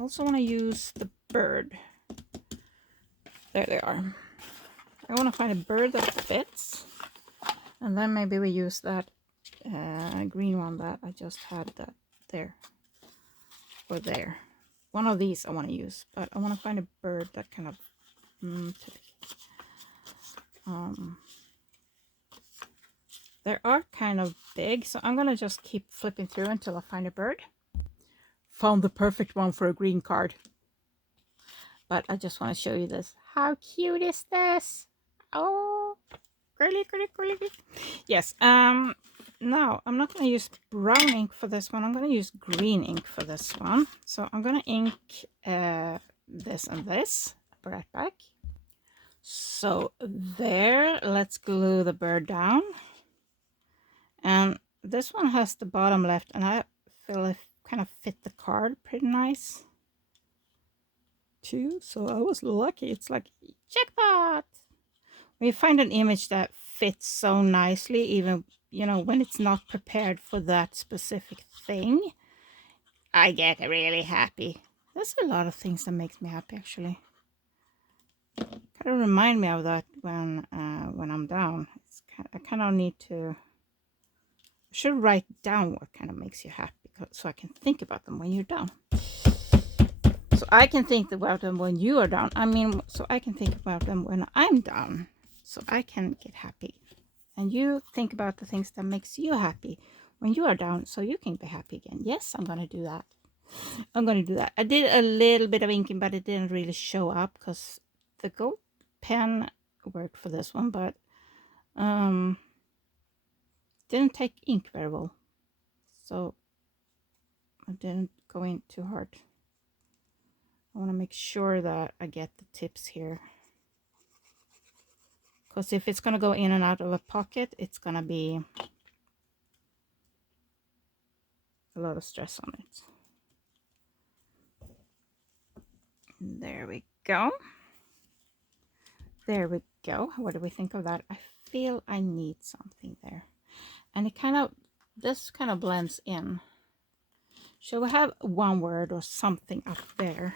also want to use the bird. There they are. I want to find a bird that fits. And then maybe we use that green one that I just had that there. Or there. One of these I want to use. But I want to find a bird that kind of... they are kind of big, so I'm going to just keep flipping through until I find a bird. Found the perfect one for a green card. But I just want to show you this. How cute is this? Oh, girly. Yes, now I'm not going to use brown ink for this one. I'm going to use green ink for this one. So I'm going to ink this and this. Put that back. So there, let's glue the bird down. And this one has the bottom left, and I feel it kind of fit the card pretty nice too. So I was lucky. It's like jackpot. When you find an image that fits so nicely, even, you know, when it's not prepared for that specific thing, I get really happy. There's a lot of things that makes me happy, actually. Kind of remind me of that when I'm down. I kind of need to... I should write down what kind of makes you happy, so I can think about them when you're down. So I can think about them when you are down. I mean, so I can think about them when I'm down, so I can get happy. And you think about the things that makes you happy when you are down, so you can be happy again. Yes, I'm going to do that. I'm going to do that. I did a little bit of inking, but it didn't really show up because the gold pen worked for this one, but didn't take ink very well. So I didn't go in too hard. I want to make sure that I get the tips here. Because if it's going to go in and out of a pocket, it's going to be a lot of stress on it. There we go. There we go. What do we think of that? I feel I need something there. And this kind of blends in. Shall we have one word or something up there?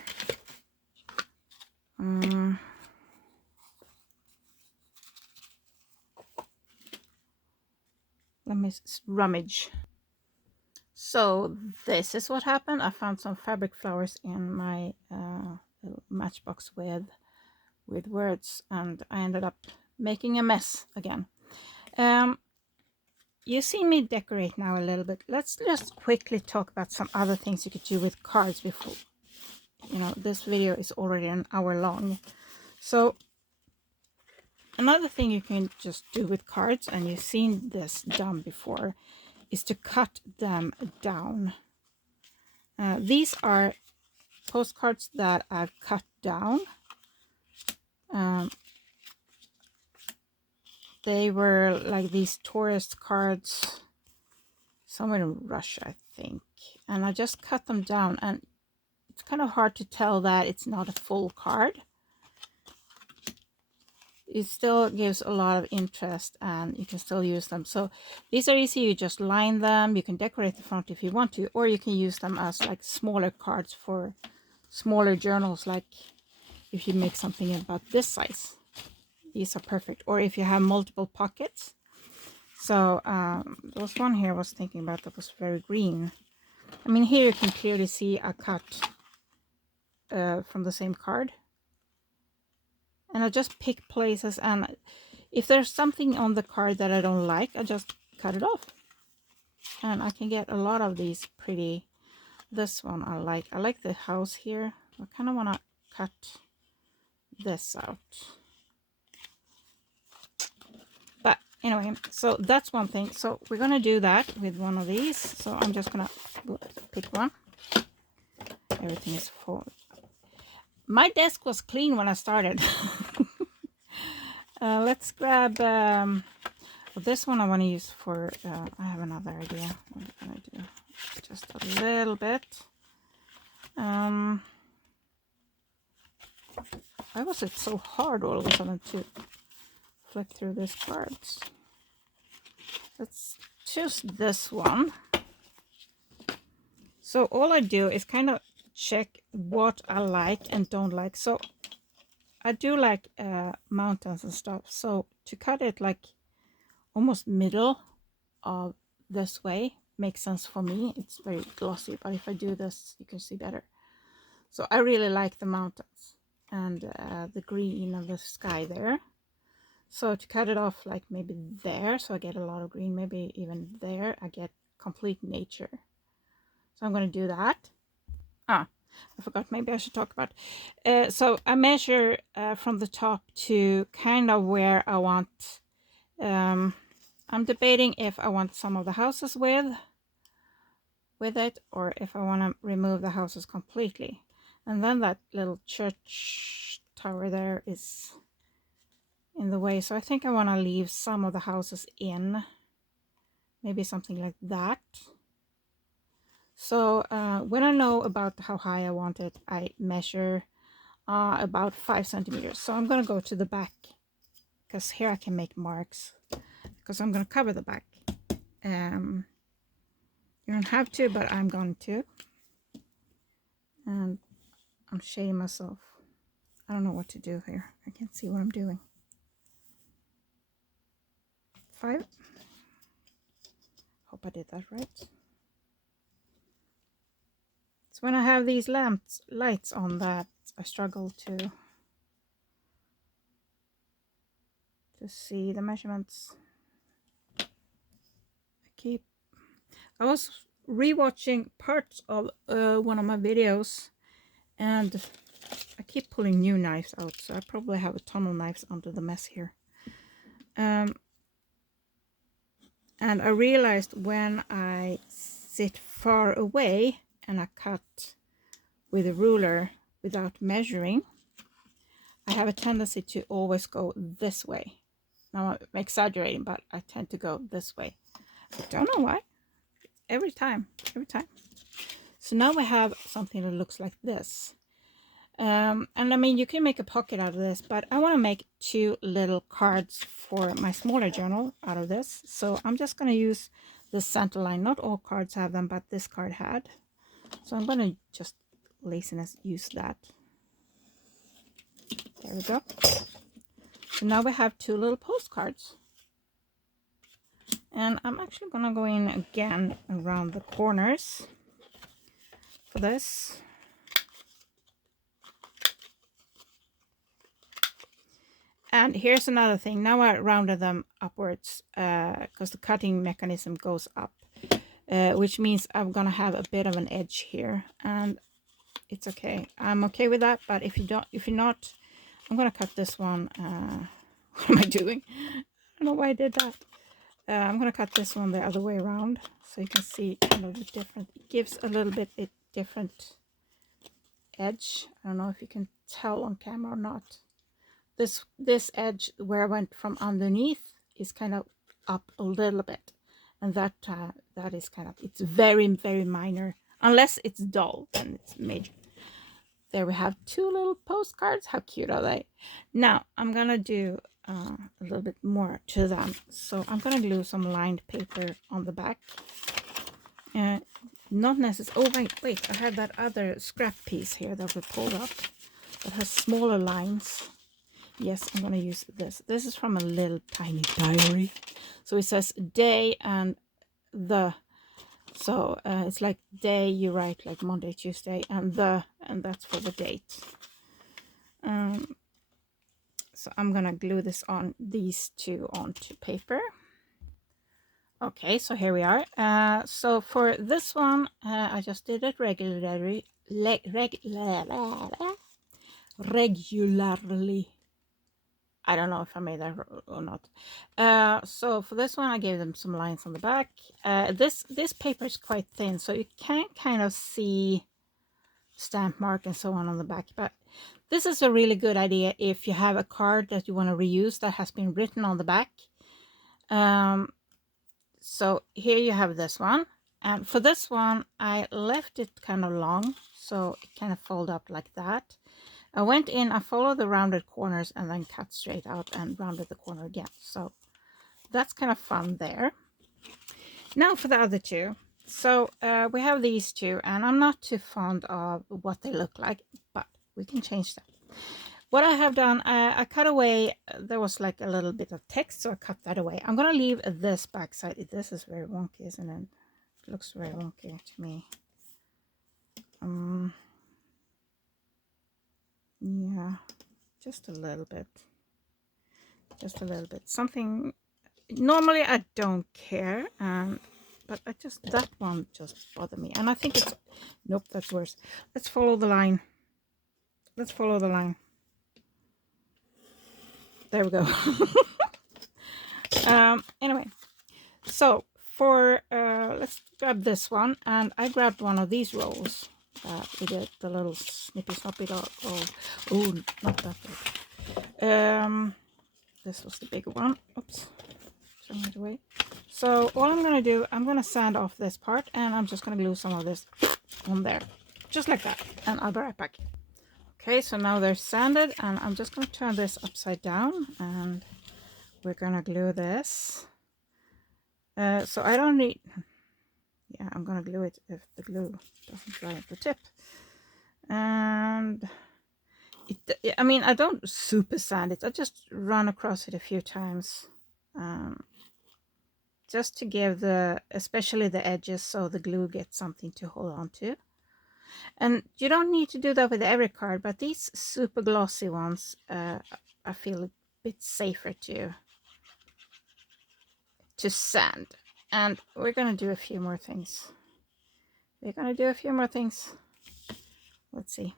Let me rummage. So this is what happened. I found some fabric flowers in my matchbox with words, and I ended up making a mess again. You see me decorate now a little bit. Let's just quickly talk about some other things you could do with cards before. You know, this video is already an hour long. So another thing you can just do with cards, and you've seen this done before, is to cut them down. These are postcards that I've cut down. They were like these tourist cards somewhere in Russia, I think. And I just cut them down, and it's kind of hard to tell that it's not a full card. It still gives a lot of interest, and you can still use them. So these are easy. You just line them. You can decorate the front if you want to, or you can use them as like smaller cards for smaller journals, like if you make something about this size. These are perfect. Or if you have multiple pockets. So there was one here I was thinking about that was very green. I mean, here you can clearly see a cut from the same card. And I just pick places, and if there's something on the card that I don't like, I just cut it off. And I can get a lot of these pretty. This one I like. I like the house here. I kind of want to cut this out. But anyway, so that's one thing. So we're going to do that with one of these. So I'm just going to pick one. Everything is full. My desk was clean when I started. Let's grab this one. I want to use for, I have another idea. What can I do? Just a little bit. Why was it so hard all of a sudden to flip through these cards? Let's choose this one. So all I do is kind of check what I like and don't like. So I do like mountains and stuff. So to cut it like almost middle of this way makes sense for me. It's very glossy, but if I do this, you can see better. So I really like the mountains and the green of the sky there. So to cut it off like maybe there, so I get a lot of green, maybe even there, I get complete nature. So I'm going to do that. I forgot, maybe I should talk about. So I measure from the top to kind of where I want. I'm debating if I want some of the houses with it, or if I want to remove the houses completely. And then that little church tower there is in the way. So I think I want to leave some of the houses in. Maybe something like that. So when I know about how high I want it, I measure about 5 centimeters. So I'm going to go to the back, because here I can make marks, because I'm going to cover the back. You don't have to, but I'm going to. And I'm shading myself. I don't know what to do here. I can't see what I'm doing. 5. Hope I did that right. It's when I have these lights on that I struggle to see the measurements. I was rewatching parts of one of my videos, and I keep pulling new knives out, so I probably have a ton of knives under the mess here. And I realized when I sit far away and I cut with a ruler without measuring, I have a tendency to always go this way. Now I'm exaggerating, but I tend to go this way. I don't know why. Every time. So now we have something that looks like this. And I mean, you can make a pocket out of this, but I want to make 2 little cards for my smaller journal out of this. So I'm just going to use the center line. Not all cards have them, but this card had. So I'm going to just laziness use that. There we go. So now we have 2 little postcards. And I'm actually going to go in again around the corners for this. And here's another thing. Now I rounded them upwards because the cutting mechanism goes up, which means I'm gonna have a bit of an edge here, and it's okay. I'm okay with that. But if you're not, I'm gonna cut this one. What am I doing? I don't know why I did that. I'm gonna cut this one the other way around so you can see kind of the different. It gives a little bit different edge. I don't know if you can tell on camera or not. This edge where I went from underneath is kind of up a little bit, and that is kind of, it's very, very minor. Unless it's dull, then it's major. There we have 2 little postcards. How cute are they? Now I'm gonna do a little bit more to them. So I'm gonna glue some lined paper on the back. Not necessary. Oh wait! I have that other scrap piece here that we pulled up that has smaller lines. Yes, I'm going to use this. This is from a little tiny diary. So it says day and the. So it's like day, you write like Monday, Tuesday, and that's for the date. So I'm going to glue these 2 onto paper. Okay, so here we are. So for this one, I just did it regularly. I don't know if I made that or not. So for this one, I gave them some lines on the back. This paper is quite thin, so you can't kind of see stamp mark and so on the back. But this is a really good idea if you have a card that you want to reuse that has been written on the back. So here you have this one. And for this one, I left it kind of long, so it kind of fold up like that. I went in, I followed the rounded corners and then cut straight out and rounded the corner again. So that's kind of fun there. Now for the other 2. So we have these 2, and I'm not too fond of what they look like, but we can change that. What I have done, I cut away, there was like a little bit of text, so I cut that away. I'm going to leave this backside. This is very wonky, isn't it? It looks very wonky to me. Yeah, just a little bit. Just a little bit. Something, normally I don't care, but that one just bothered me. And I think it's, nope, that's worse. Let's follow the line. Let's follow the line. There we go. Anyway, so for, let's grab this one. And I grabbed one of these rolls. We did the little snippy snoppy dog. Oh, not that big. This was the bigger one. Oops, throwing it away. So all I'm gonna do, I'm gonna sand off this part, and I'm just gonna glue some of this on there, just like that. And I'll be right back. Okay, so now they're sanded, and I'm just gonna turn this upside down, and we're gonna glue this. So I don't need. Yeah, I'm gonna glue it if the glue doesn't dry at the tip. And I mean, I don't super sand it. I just run across it a few times, just to give especially the edges, so the glue gets something to hold on to. And you don't need to do that with every card, but these super glossy ones, I feel a bit safer to sand. And we're gonna do a few more things. Let's see.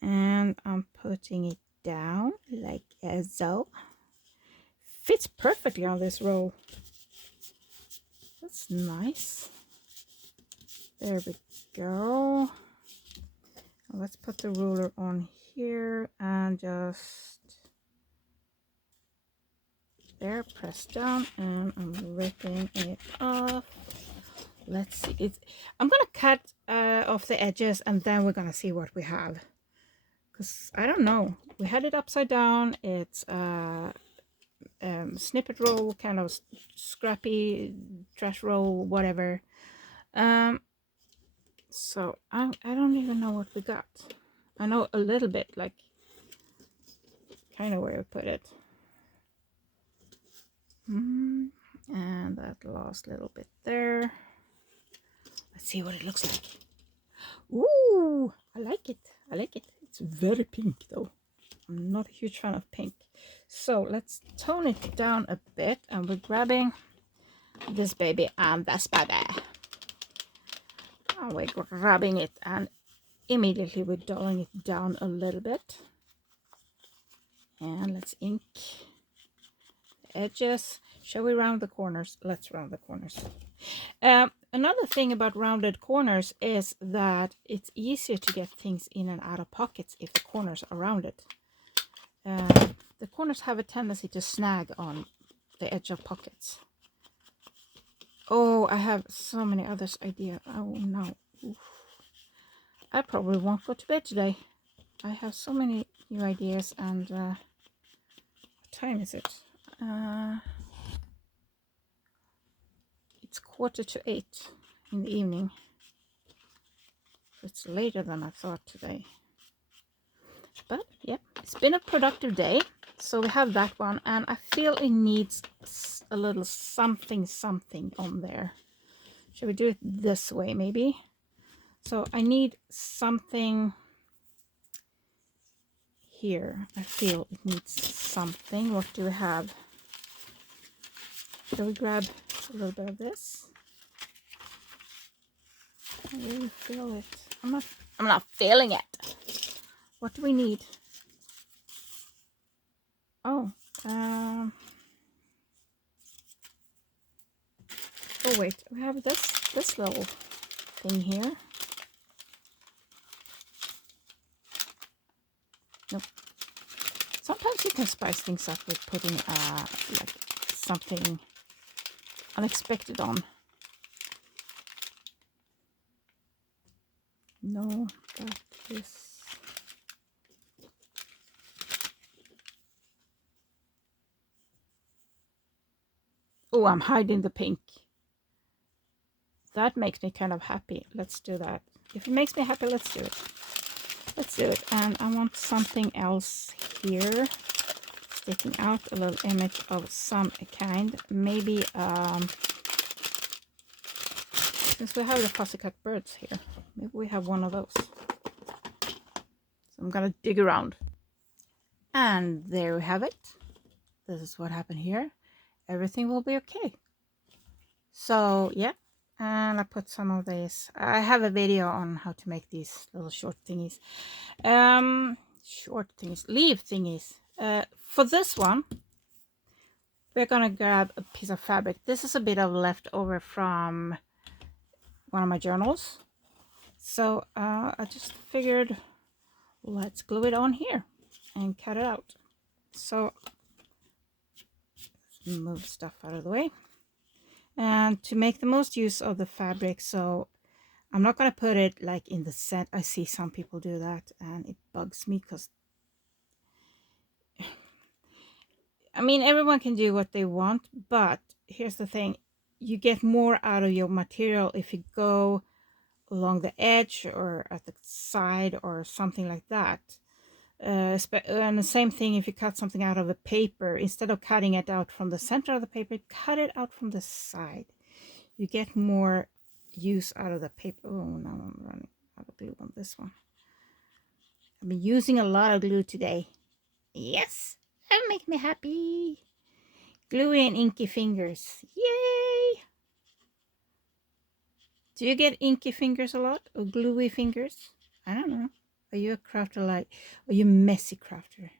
And I'm putting it down like so. Fits perfectly on this roll. That's nice. There we go. Let's put the ruler on here and just there, press down, and I'm ripping it off Let's see. I'm gonna cut off the edges, and then we're gonna see what we have. Because I don't know. We had it upside down. It's snippet roll, kind of scrappy trash roll, whatever. So I don't even know what we got. I know a little bit, like kind of where we put it. And that last little bit there. Let's see what it looks like. Ooh, I like it. I like it. It's very pink though. I'm not a huge fan of pink. So let's tone it down a bit, and we're grabbing this baby and this baby. And we're grabbing it, and immediately we're dulling it down a little bit. And let's ink the edges. Shall we round the corners? Let's round the corners. Another thing about rounded corners is that it's easier to get things in and out of pockets if the corners are rounded. The corners have a tendency to snag on the edge of pockets. Oh, I have so many other ideas. Oh no. Oof. I probably won't go to bed today. I have so many new ideas, and what time is it? It's 7:45 in the evening. It's later than I thought today. But yeah, it's been a productive day. So we have that one, and I feel it needs a little something on there. Should we do it this way maybe? So I need something here. I feel it needs something. What do we have? Shall we grab a little bit of this? I really feel it. I'm not feeling it. What do we need? Oh, oh wait, we have this little thing here. Nope. Sometimes you can spice things up with putting like something unexpected on. No, that is. Oh, I'm hiding the pink. That makes me kind of happy. Let's do that. If it makes me happy, let's do it. Let's do it. And I want something else here, sticking out, a little image of some kind. Maybe since we have the pussycat birds here, maybe we have one of those. So I'm gonna dig around. And there we have it. This is what happened here. Everything will be okay. So yeah, and I put some of these. I have a video on how to make these little short thingies. Leaf thingies. For this one, we're gonna grab a piece of fabric. This is a bit of leftover from one of my journals. So I just figured, let's glue it on here and cut it out. So let's move stuff out of the way. And to make the most use of the fabric, so I'm not going to put it like in the center. I see some people do that, and it bugs me because I mean, everyone can do what they want, but here's the thing. You get more out of your material if you go along the edge or at the side or something like that. And the same thing if you cut something out of a paper, instead of cutting it out from the center of the paper, cut it out from the side. You get more use out of the paper. Oh, now I'm running out of glue on this one. I've been using a lot of glue today. Yes, that makes me happy. Gluey and inky fingers. Yay! Do you get inky fingers a lot or gluey fingers? I don't know. Are you a crafter like? Are you a messy crafter?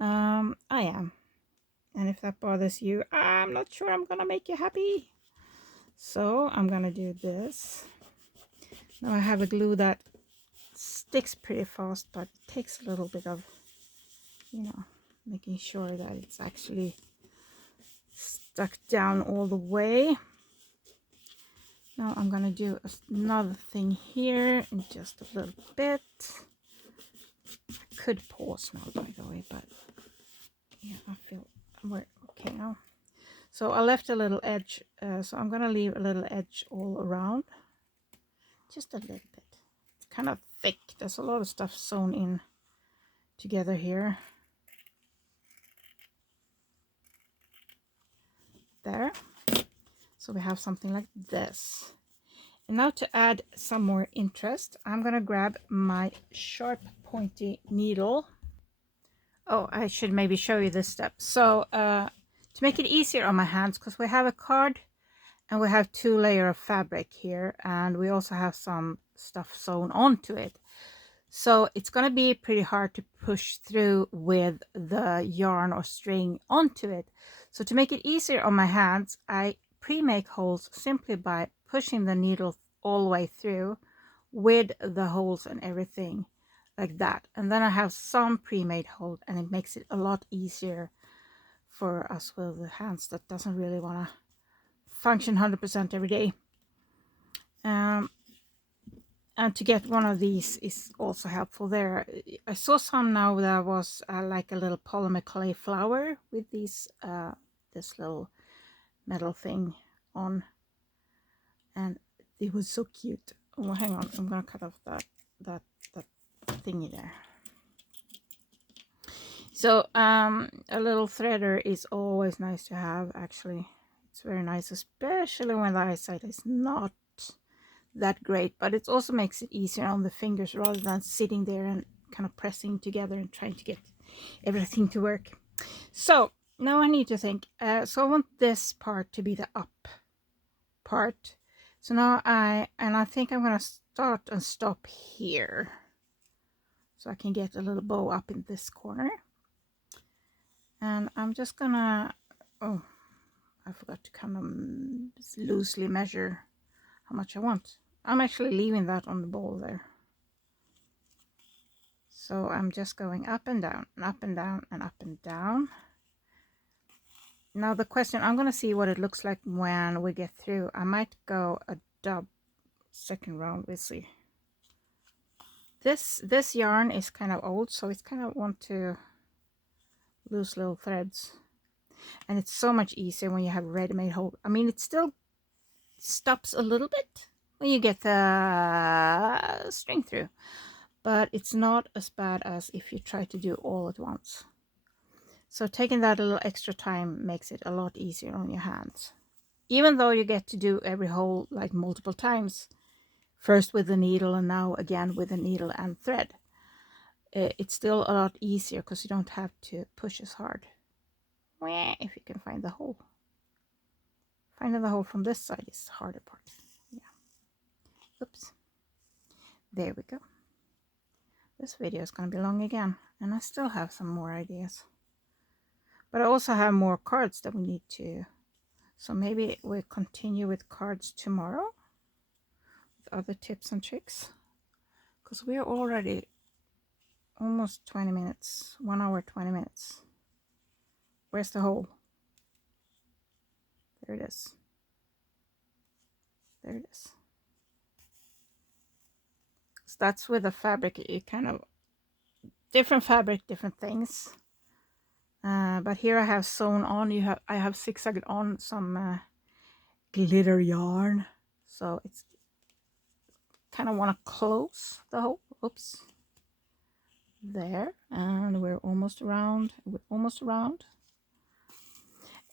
I am. And if that bothers you, I'm not sure I'm gonna make you happy. So I'm gonna do this. Now I have a glue that sticks pretty fast, but it takes a little bit of, you know, making sure that it's actually stuck down all the way. Now I'm gonna do another thing here in just a little bit. I could pause now, by the way, but yeah, I feel we're okay now. So I left a little edge, so I'm gonna leave a little edge all around, just a little bit. It's kind of thick. There's a lot of stuff sewn in together here. There. So we have something like this. And now to add some more interest, I'm gonna grab my sharp pointy needle. Oh, I should maybe show you this step. So to make it easier on my hands, because we have a card and we have 2 layers of fabric here, and we also have some stuff sewn onto it. So it's going to be pretty hard to push through with the yarn or string onto it. So to make it easier on my hands, I pre-make holes simply by pushing the needle all the way through with the holes and everything like that. And then I have some pre-made hole, and it makes it a lot easier for us with the hands that doesn't really want to function 100% every day. And to get one of these is also helpful there. I saw some now that was like a little polymer clay flower with these this little metal thing on, and it was so cute. Oh, hang on, I'm gonna cut off that thingy there. So a little threader is always nice to have. Actually, it's very nice, especially when the eyesight is not that great, but it also makes it easier on the fingers rather than sitting there and kind of pressing together and trying to get everything to work. So now I need to think. So I want this part to be the up part. So now I think I'm gonna start and stop here, so I can get a little bow up in this corner. And I'm just gonna, oh, I forgot to kind of loosely measure how much I want. I'm actually leaving that on the ball there. So I'm just going up and down and up and down and up and down. Now the question, I'm going to see what it looks like when we get through. I might go a second round, we'll see. This yarn is kind of old, so it's kind of want to lose little threads. And it's so much easier when you have ready-made hole. I mean, it still stops a little bit when you get the string through, but it's not as bad as if you try to do all at once. So taking that a little extra time makes it a lot easier on your hands, even though you get to do every hole like multiple times, first with the needle and now again with the needle and thread. It's still a lot easier because you don't have to push as hard. If you can find the hole. Finding the hole from this side is the harder part. Yeah. Oops. There we go. This video is going to be long again, and I still have some more ideas. But I also have more cards that we need to... So maybe we'll continue with cards tomorrow. With other tips and tricks. Because we're already almost 20 minutes. 1 hour, 20 minutes. Where's the hole? There it is. There it is. So that's with the fabric. You kind of... Different fabric, different things. But here I have sewn on. I have zigzagged on some glitter yarn. So it's kind of want to close the hole. Oops. There. And we're almost around. We're almost around.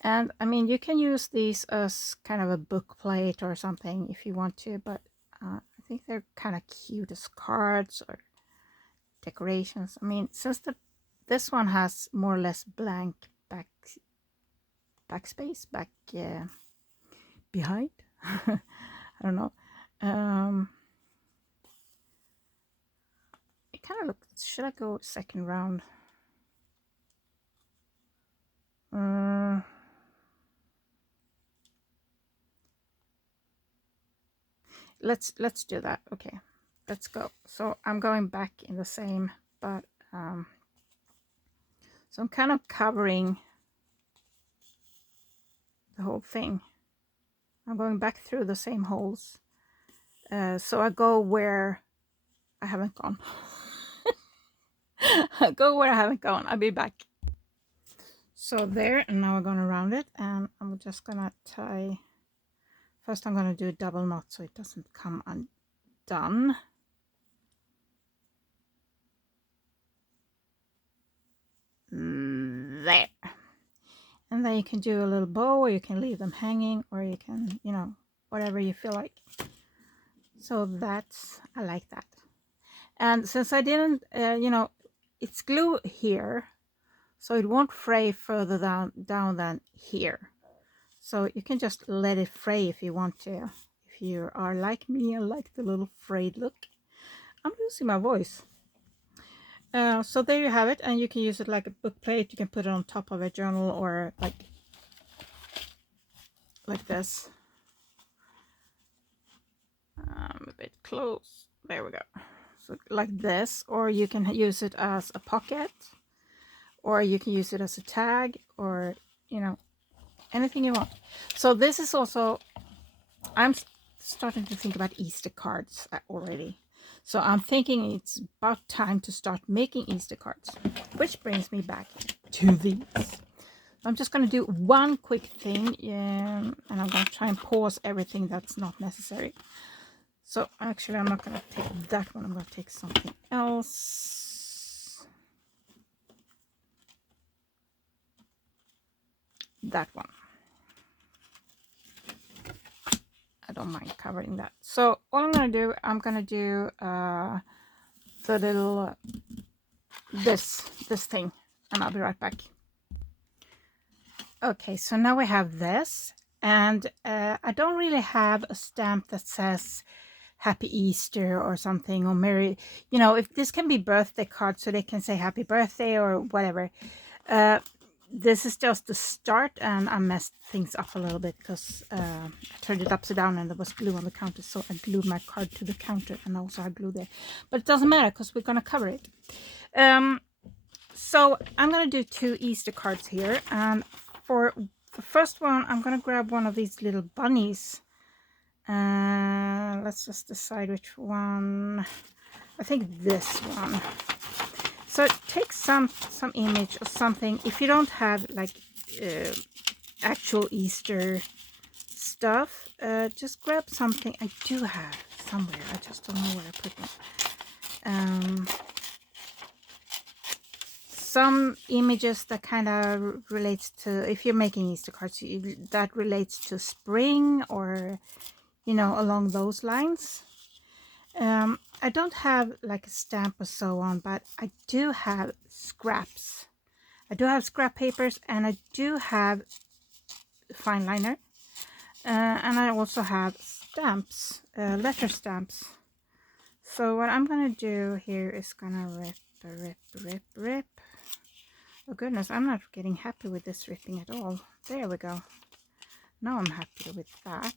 And I mean, you can use these as kind of a book plate or something if you want to, but I think they're kind of cute as cards or decorations. I mean, since this one has more or less blank backspace behind. I don't know. It kind of looks... Should I go second round? Let's do that. Okay, let's go. So I'm going back in the same, but so I'm kind of covering the whole thing. I'm going back through the same holes. So I go where I haven't gone. I go where I haven't gone. I'll be back. So there, and now I'm going to round it, and I'm just going to tie. First I'm going to do a double knot so it doesn't come undone. There. And then you can do a little bow, or you can leave them hanging, or you can, you know, whatever you feel like. So that's, I like that. And since I didn't, you know, it's glue here, so it won't fray further down than here. So you can just let it fray if you want to. If you are like me and like the little frayed look. I'm losing my voice. So there you have it, and you can use it like a book plate. You can put it on top of a journal, or like this. A bit close. There we go. So like this, or you can use it as a pocket, or you can use it as a tag, or, you know, anything you want. So this is also, I'm starting to think about Easter cards already. So I'm thinking it's about time to start making Easter cards, which brings me back to these. I'm just going to do one quick thing, and I'm going to try and pause everything that's not necessary. So actually, I'm not going to take that one. I'm going to take something else. That one. I don't mind covering that. So all I'm going to do, I'm going to do the little, this thing, and I'll be right back. Okay, so now we have this, and I don't really have a stamp that says Happy Easter or something, or Merry, you know, if this can be birthday cards, so they can say happy birthday or whatever. This is just the start, and I messed things up a little bit because I turned it upside down and there was glue on the counter, so I glued my card to the counter, and I also had glue there, but it doesn't matter because we're gonna cover it. So I'm gonna do 2 Easter cards here, and for the first one I'm gonna grab one of these little bunnies. Let's just decide which one. I think this one. So take some image or something. If you don't have like actual Easter stuff, just grab something. I do have somewhere, I just don't know where I put them. Some images that kind of relates to, if you're making Easter cards, that relates to spring, or, you know, along those lines. I don't have like a stamp or so on, but I do have scraps. I do have scrap papers, and I do have fine liner, and I also have stamps, letter stamps. So what I'm gonna do here is gonna rip. Oh goodness, I'm not getting happy with this ripping at all. There we go. Now I'm happy with that.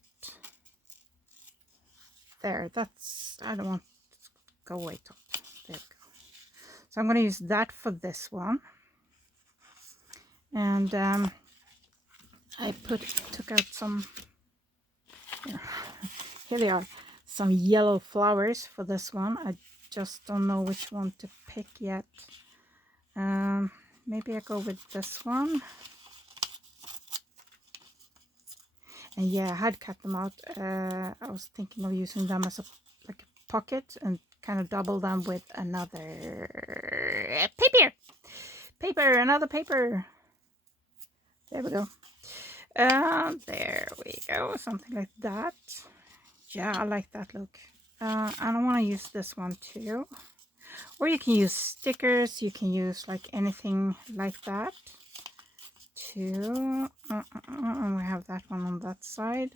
There, that's, I don't want to go way top. There we go. So I'm going to use that for this one. And I took out some, here they are, some yellow flowers for this one. I just don't know which one to pick yet. Maybe I go with this one. And yeah, I had cut them out. I was thinking of using them as like a pocket, and kind of double them with another paper, another paper. There we go. There we go, something like that. Yeah, I like that look. And I want to use this one too. Or you can use stickers, you can use like anything like that too. And we have that one on that side.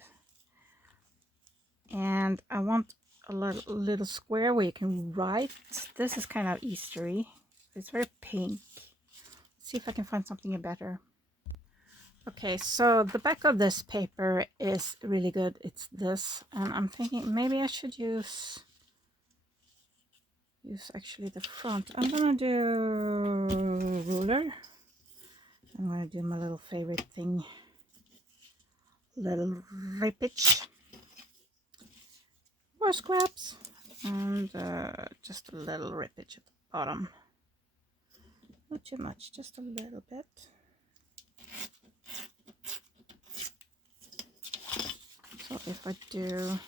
And I want a little square where you can write. This is kind of Eastery. It's very pink. Let's see if I can find something better. Okay, so the back of this paper is really good. It's this, and I'm thinking maybe I should use actually the front. I'm gonna do ruler. I'm gonna do my little favorite thing, little rippage, more scraps, and just a little rippage at the bottom. Not too much, just a little bit. So if I do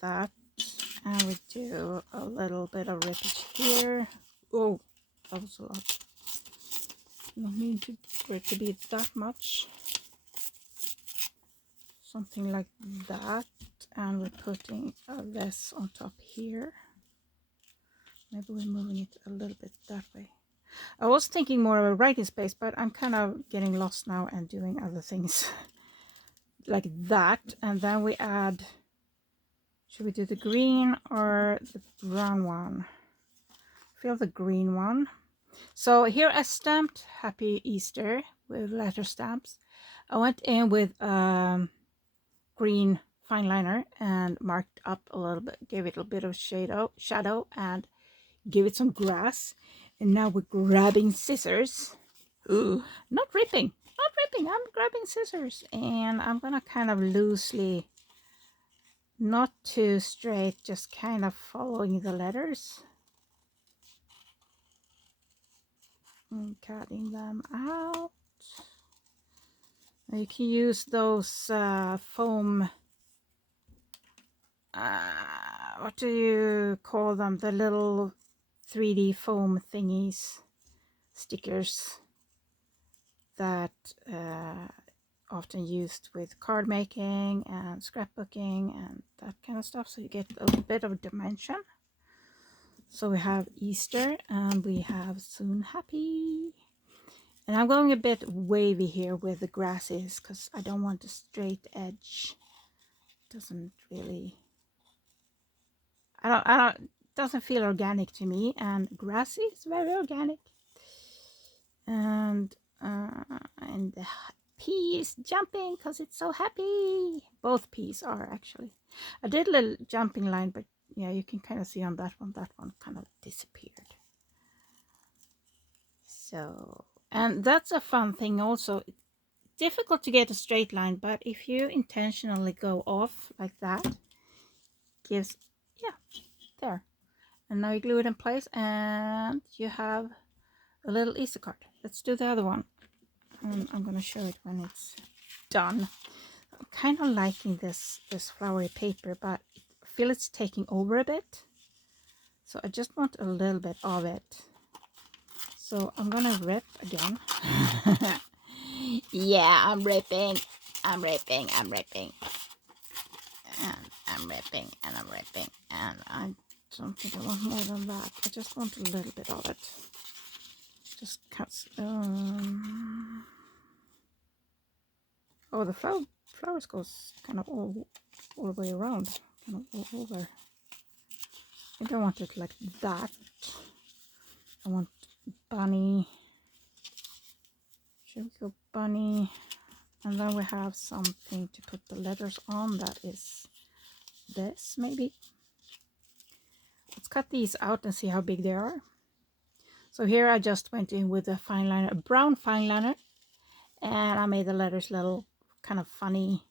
that, and we do a little bit of rippage here. Oh, that was a lot. No need for it to be that much. Something like that, and we're putting this on top here. Maybe we're moving it a little bit that way. I was thinking more of a writing space, but I'm kind of getting lost now and doing other things like that. And then we add, should we do the green or the brown one? I feel the green one. So here I stamped Happy Easter with letter stamps. I went in with green fine liner and marked up a little bit, gave it a bit of shadow and give it some grass. And now we're grabbing scissors. Ooh, not ripping, I'm grabbing scissors, and I'm gonna kind of loosely, not too straight, just kind of following the letters and cutting them out. You can use those foam, what do you call them, the little 3D foam thingies, stickers that often used with card making and scrapbooking and that kind of stuff, so you get a bit of dimension. So we have Easter and we have Soon Happy, and I'm going a bit wavy here where the grass is because I don't want a straight edge. Doesn't really, I don't doesn't feel organic to me, and grass is very organic. And the pea is jumping because it's so happy. Both peas are actually. I did a little jumping line, but yeah, you can kind of see on that one kind of disappeared. So, and that's a fun thing also. Difficult to get a straight line, but if you intentionally go off like that, gives, yeah, there. And now you glue it in place and you have a little Easter card. Let's do the other one. And I'm going to show it when it's done. I'm kind of liking this flowery paper, but I feel it's taking over a bit. So I just want a little bit of it. So I'm going to rip again. Yeah, I'm ripping. I'm ripping. I'm ripping. And I'm ripping. And I'm ripping. And I don't think I want more than that. I just want a little bit of it. Just cuts. Oh, the flowers goes kind of all the way around, kind of all over. I think I want it like that. I want bunny. Should we go bunny? And then we have something to put the letters on. That is this, maybe. Let's cut these out and see how big they are. So here I just went in with a fine liner, a brown fine liner, and I made the letters little kind of funny,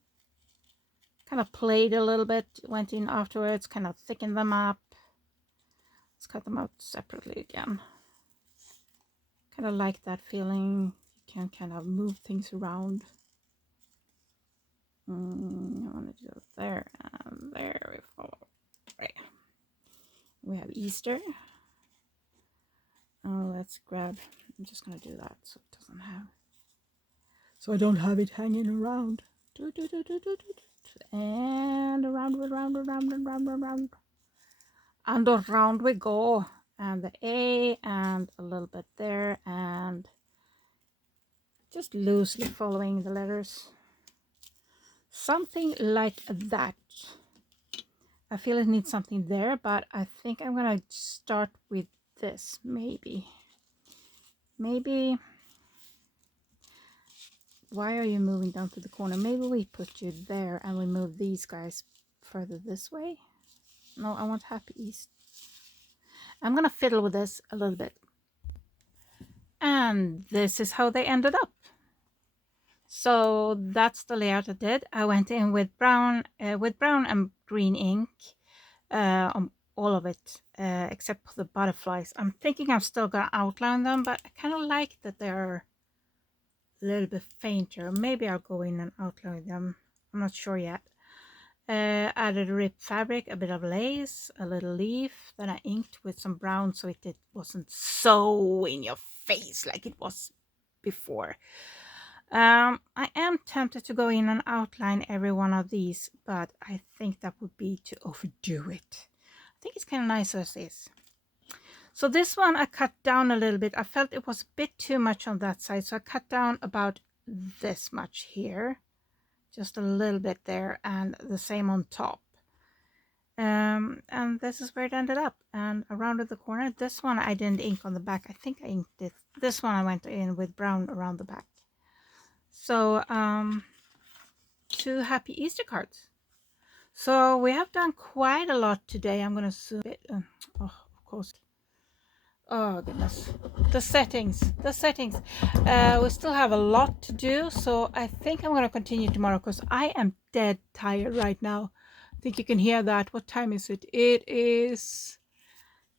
kind of played a little bit, went in afterwards, kind of thickened them up. Let's cut them out separately again. Kind of like that feeling. You can kind of move things around. I want to do there and there. We follow. Right. We have Easter. Oh, let's grab. I'm just gonna do that so it doesn't have. So I don't have it hanging around. And around, and around we go. And the A and a little bit there, and just loosely following the letters. Something like that. I feel it needs something there, but I think I'm gonna start with this, maybe. Why are you moving down to the corner? Maybe we put you there and we move these guys further this way. No, I want Happy East. I'm gonna fiddle with this a little bit. And this is how they ended up. So that's the layout I did. I went in with brown and green ink on all of it, except for the butterflies. I'm thinking I'm still gonna outline them, but I kind of like that they're a little bit fainter. Maybe I'll go in and outline them. I'm not sure yet. Added ripped fabric, a bit of lace, a little leaf. Then I inked with some brown so it wasn't so in your face like it was before. I am tempted to go in and outline every one of these, but I think that would be to overdo it. I think it's kind of nice as is. So this one I cut down a little bit. I felt it was a bit too much on that side, so I cut down about this much here. Just a little bit there, and the same on top. And this is where it ended up. And I rounded the corner. This one I didn't ink on the back. I think I inked it. This one I went in with brown around the back. So 2 happy Easter cards. So we have done quite a lot today. I'm going to zoom it. Oh, of course. Oh goodness, the settings. We still have a lot to do, so I think I'm going to continue tomorrow because I am dead tired right now. I think you can hear that. What time is it? It is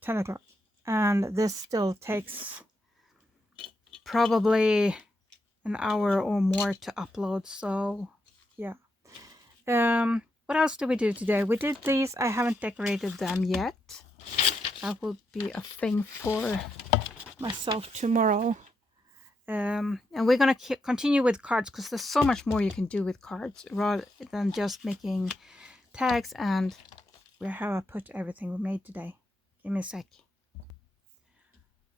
10 o'clock, and this still takes probably an hour or more to upload, so yeah. What else did we do today? We did these. I haven't decorated them yet. That will be a thing for myself tomorrow. And we're going to continue with cards because there's so much more you can do with cards rather than just making tags. And where have I put everything we made today? Give me a sec.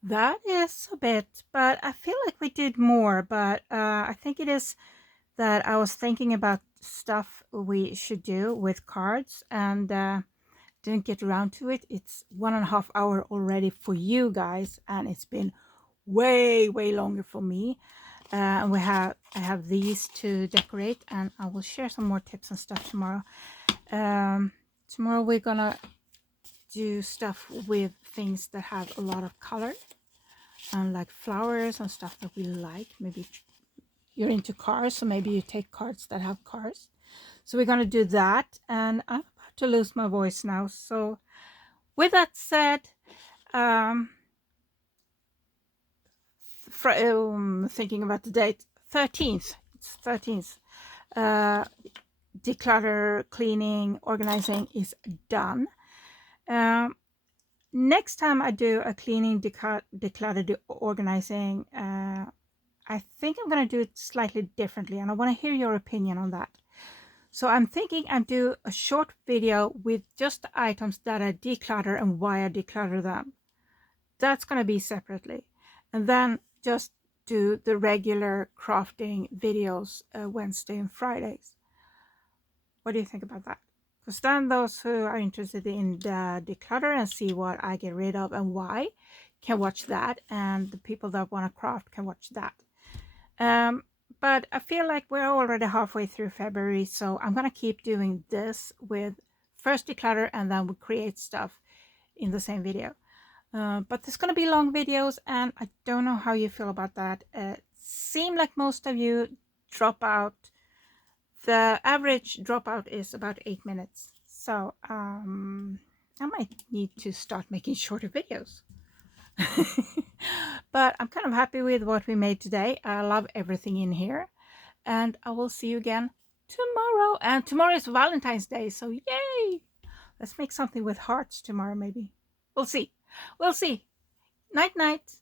That is a bit, but I feel like we did more. But I think it is that I was thinking about stuff we should do with cards and didn't get around to it. It's 1.5 hours already for you guys, and it's been way longer for me. And I have these to decorate, and I will share some more tips and stuff tomorrow. Tomorrow we're gonna do stuff with things that have a lot of color, and like flowers and stuff that we like. Maybe you're into cars, so maybe you take cards that have cars. So we're gonna do that, and I'm about to lose my voice now. So with that said, thinking about the date, 13th. It's 13th. Declutter, cleaning, organizing is done. Next time I do a cleaning, declutter, organizing, I think I'm going to do it slightly differently, and I want to hear your opinion on that. So I'm thinking I'll do a short video with just the items that I declutter and why I declutter them. That's going to be separately. And then just do the regular crafting videos Wednesday and Fridays. What do you think about that? Because then those who are interested in the declutter and see what I get rid of and why can watch that, and the people that want to craft can watch that. But I feel like we're already halfway through February, so I'm going to keep doing this with first declutter and then we create stuff in the same video. But there's going to be long videos, and I don't know how you feel about that. Seem like most of you drop out. The average dropout is about 8 minutes. So I might need to start making shorter videos. But I'm kind of happy with what we made today. I love everything in here. And I will see you again tomorrow. And tomorrow is Valentine's Day, so yay! Let's make something with hearts tomorrow, maybe. We'll see. We'll see. Night, night.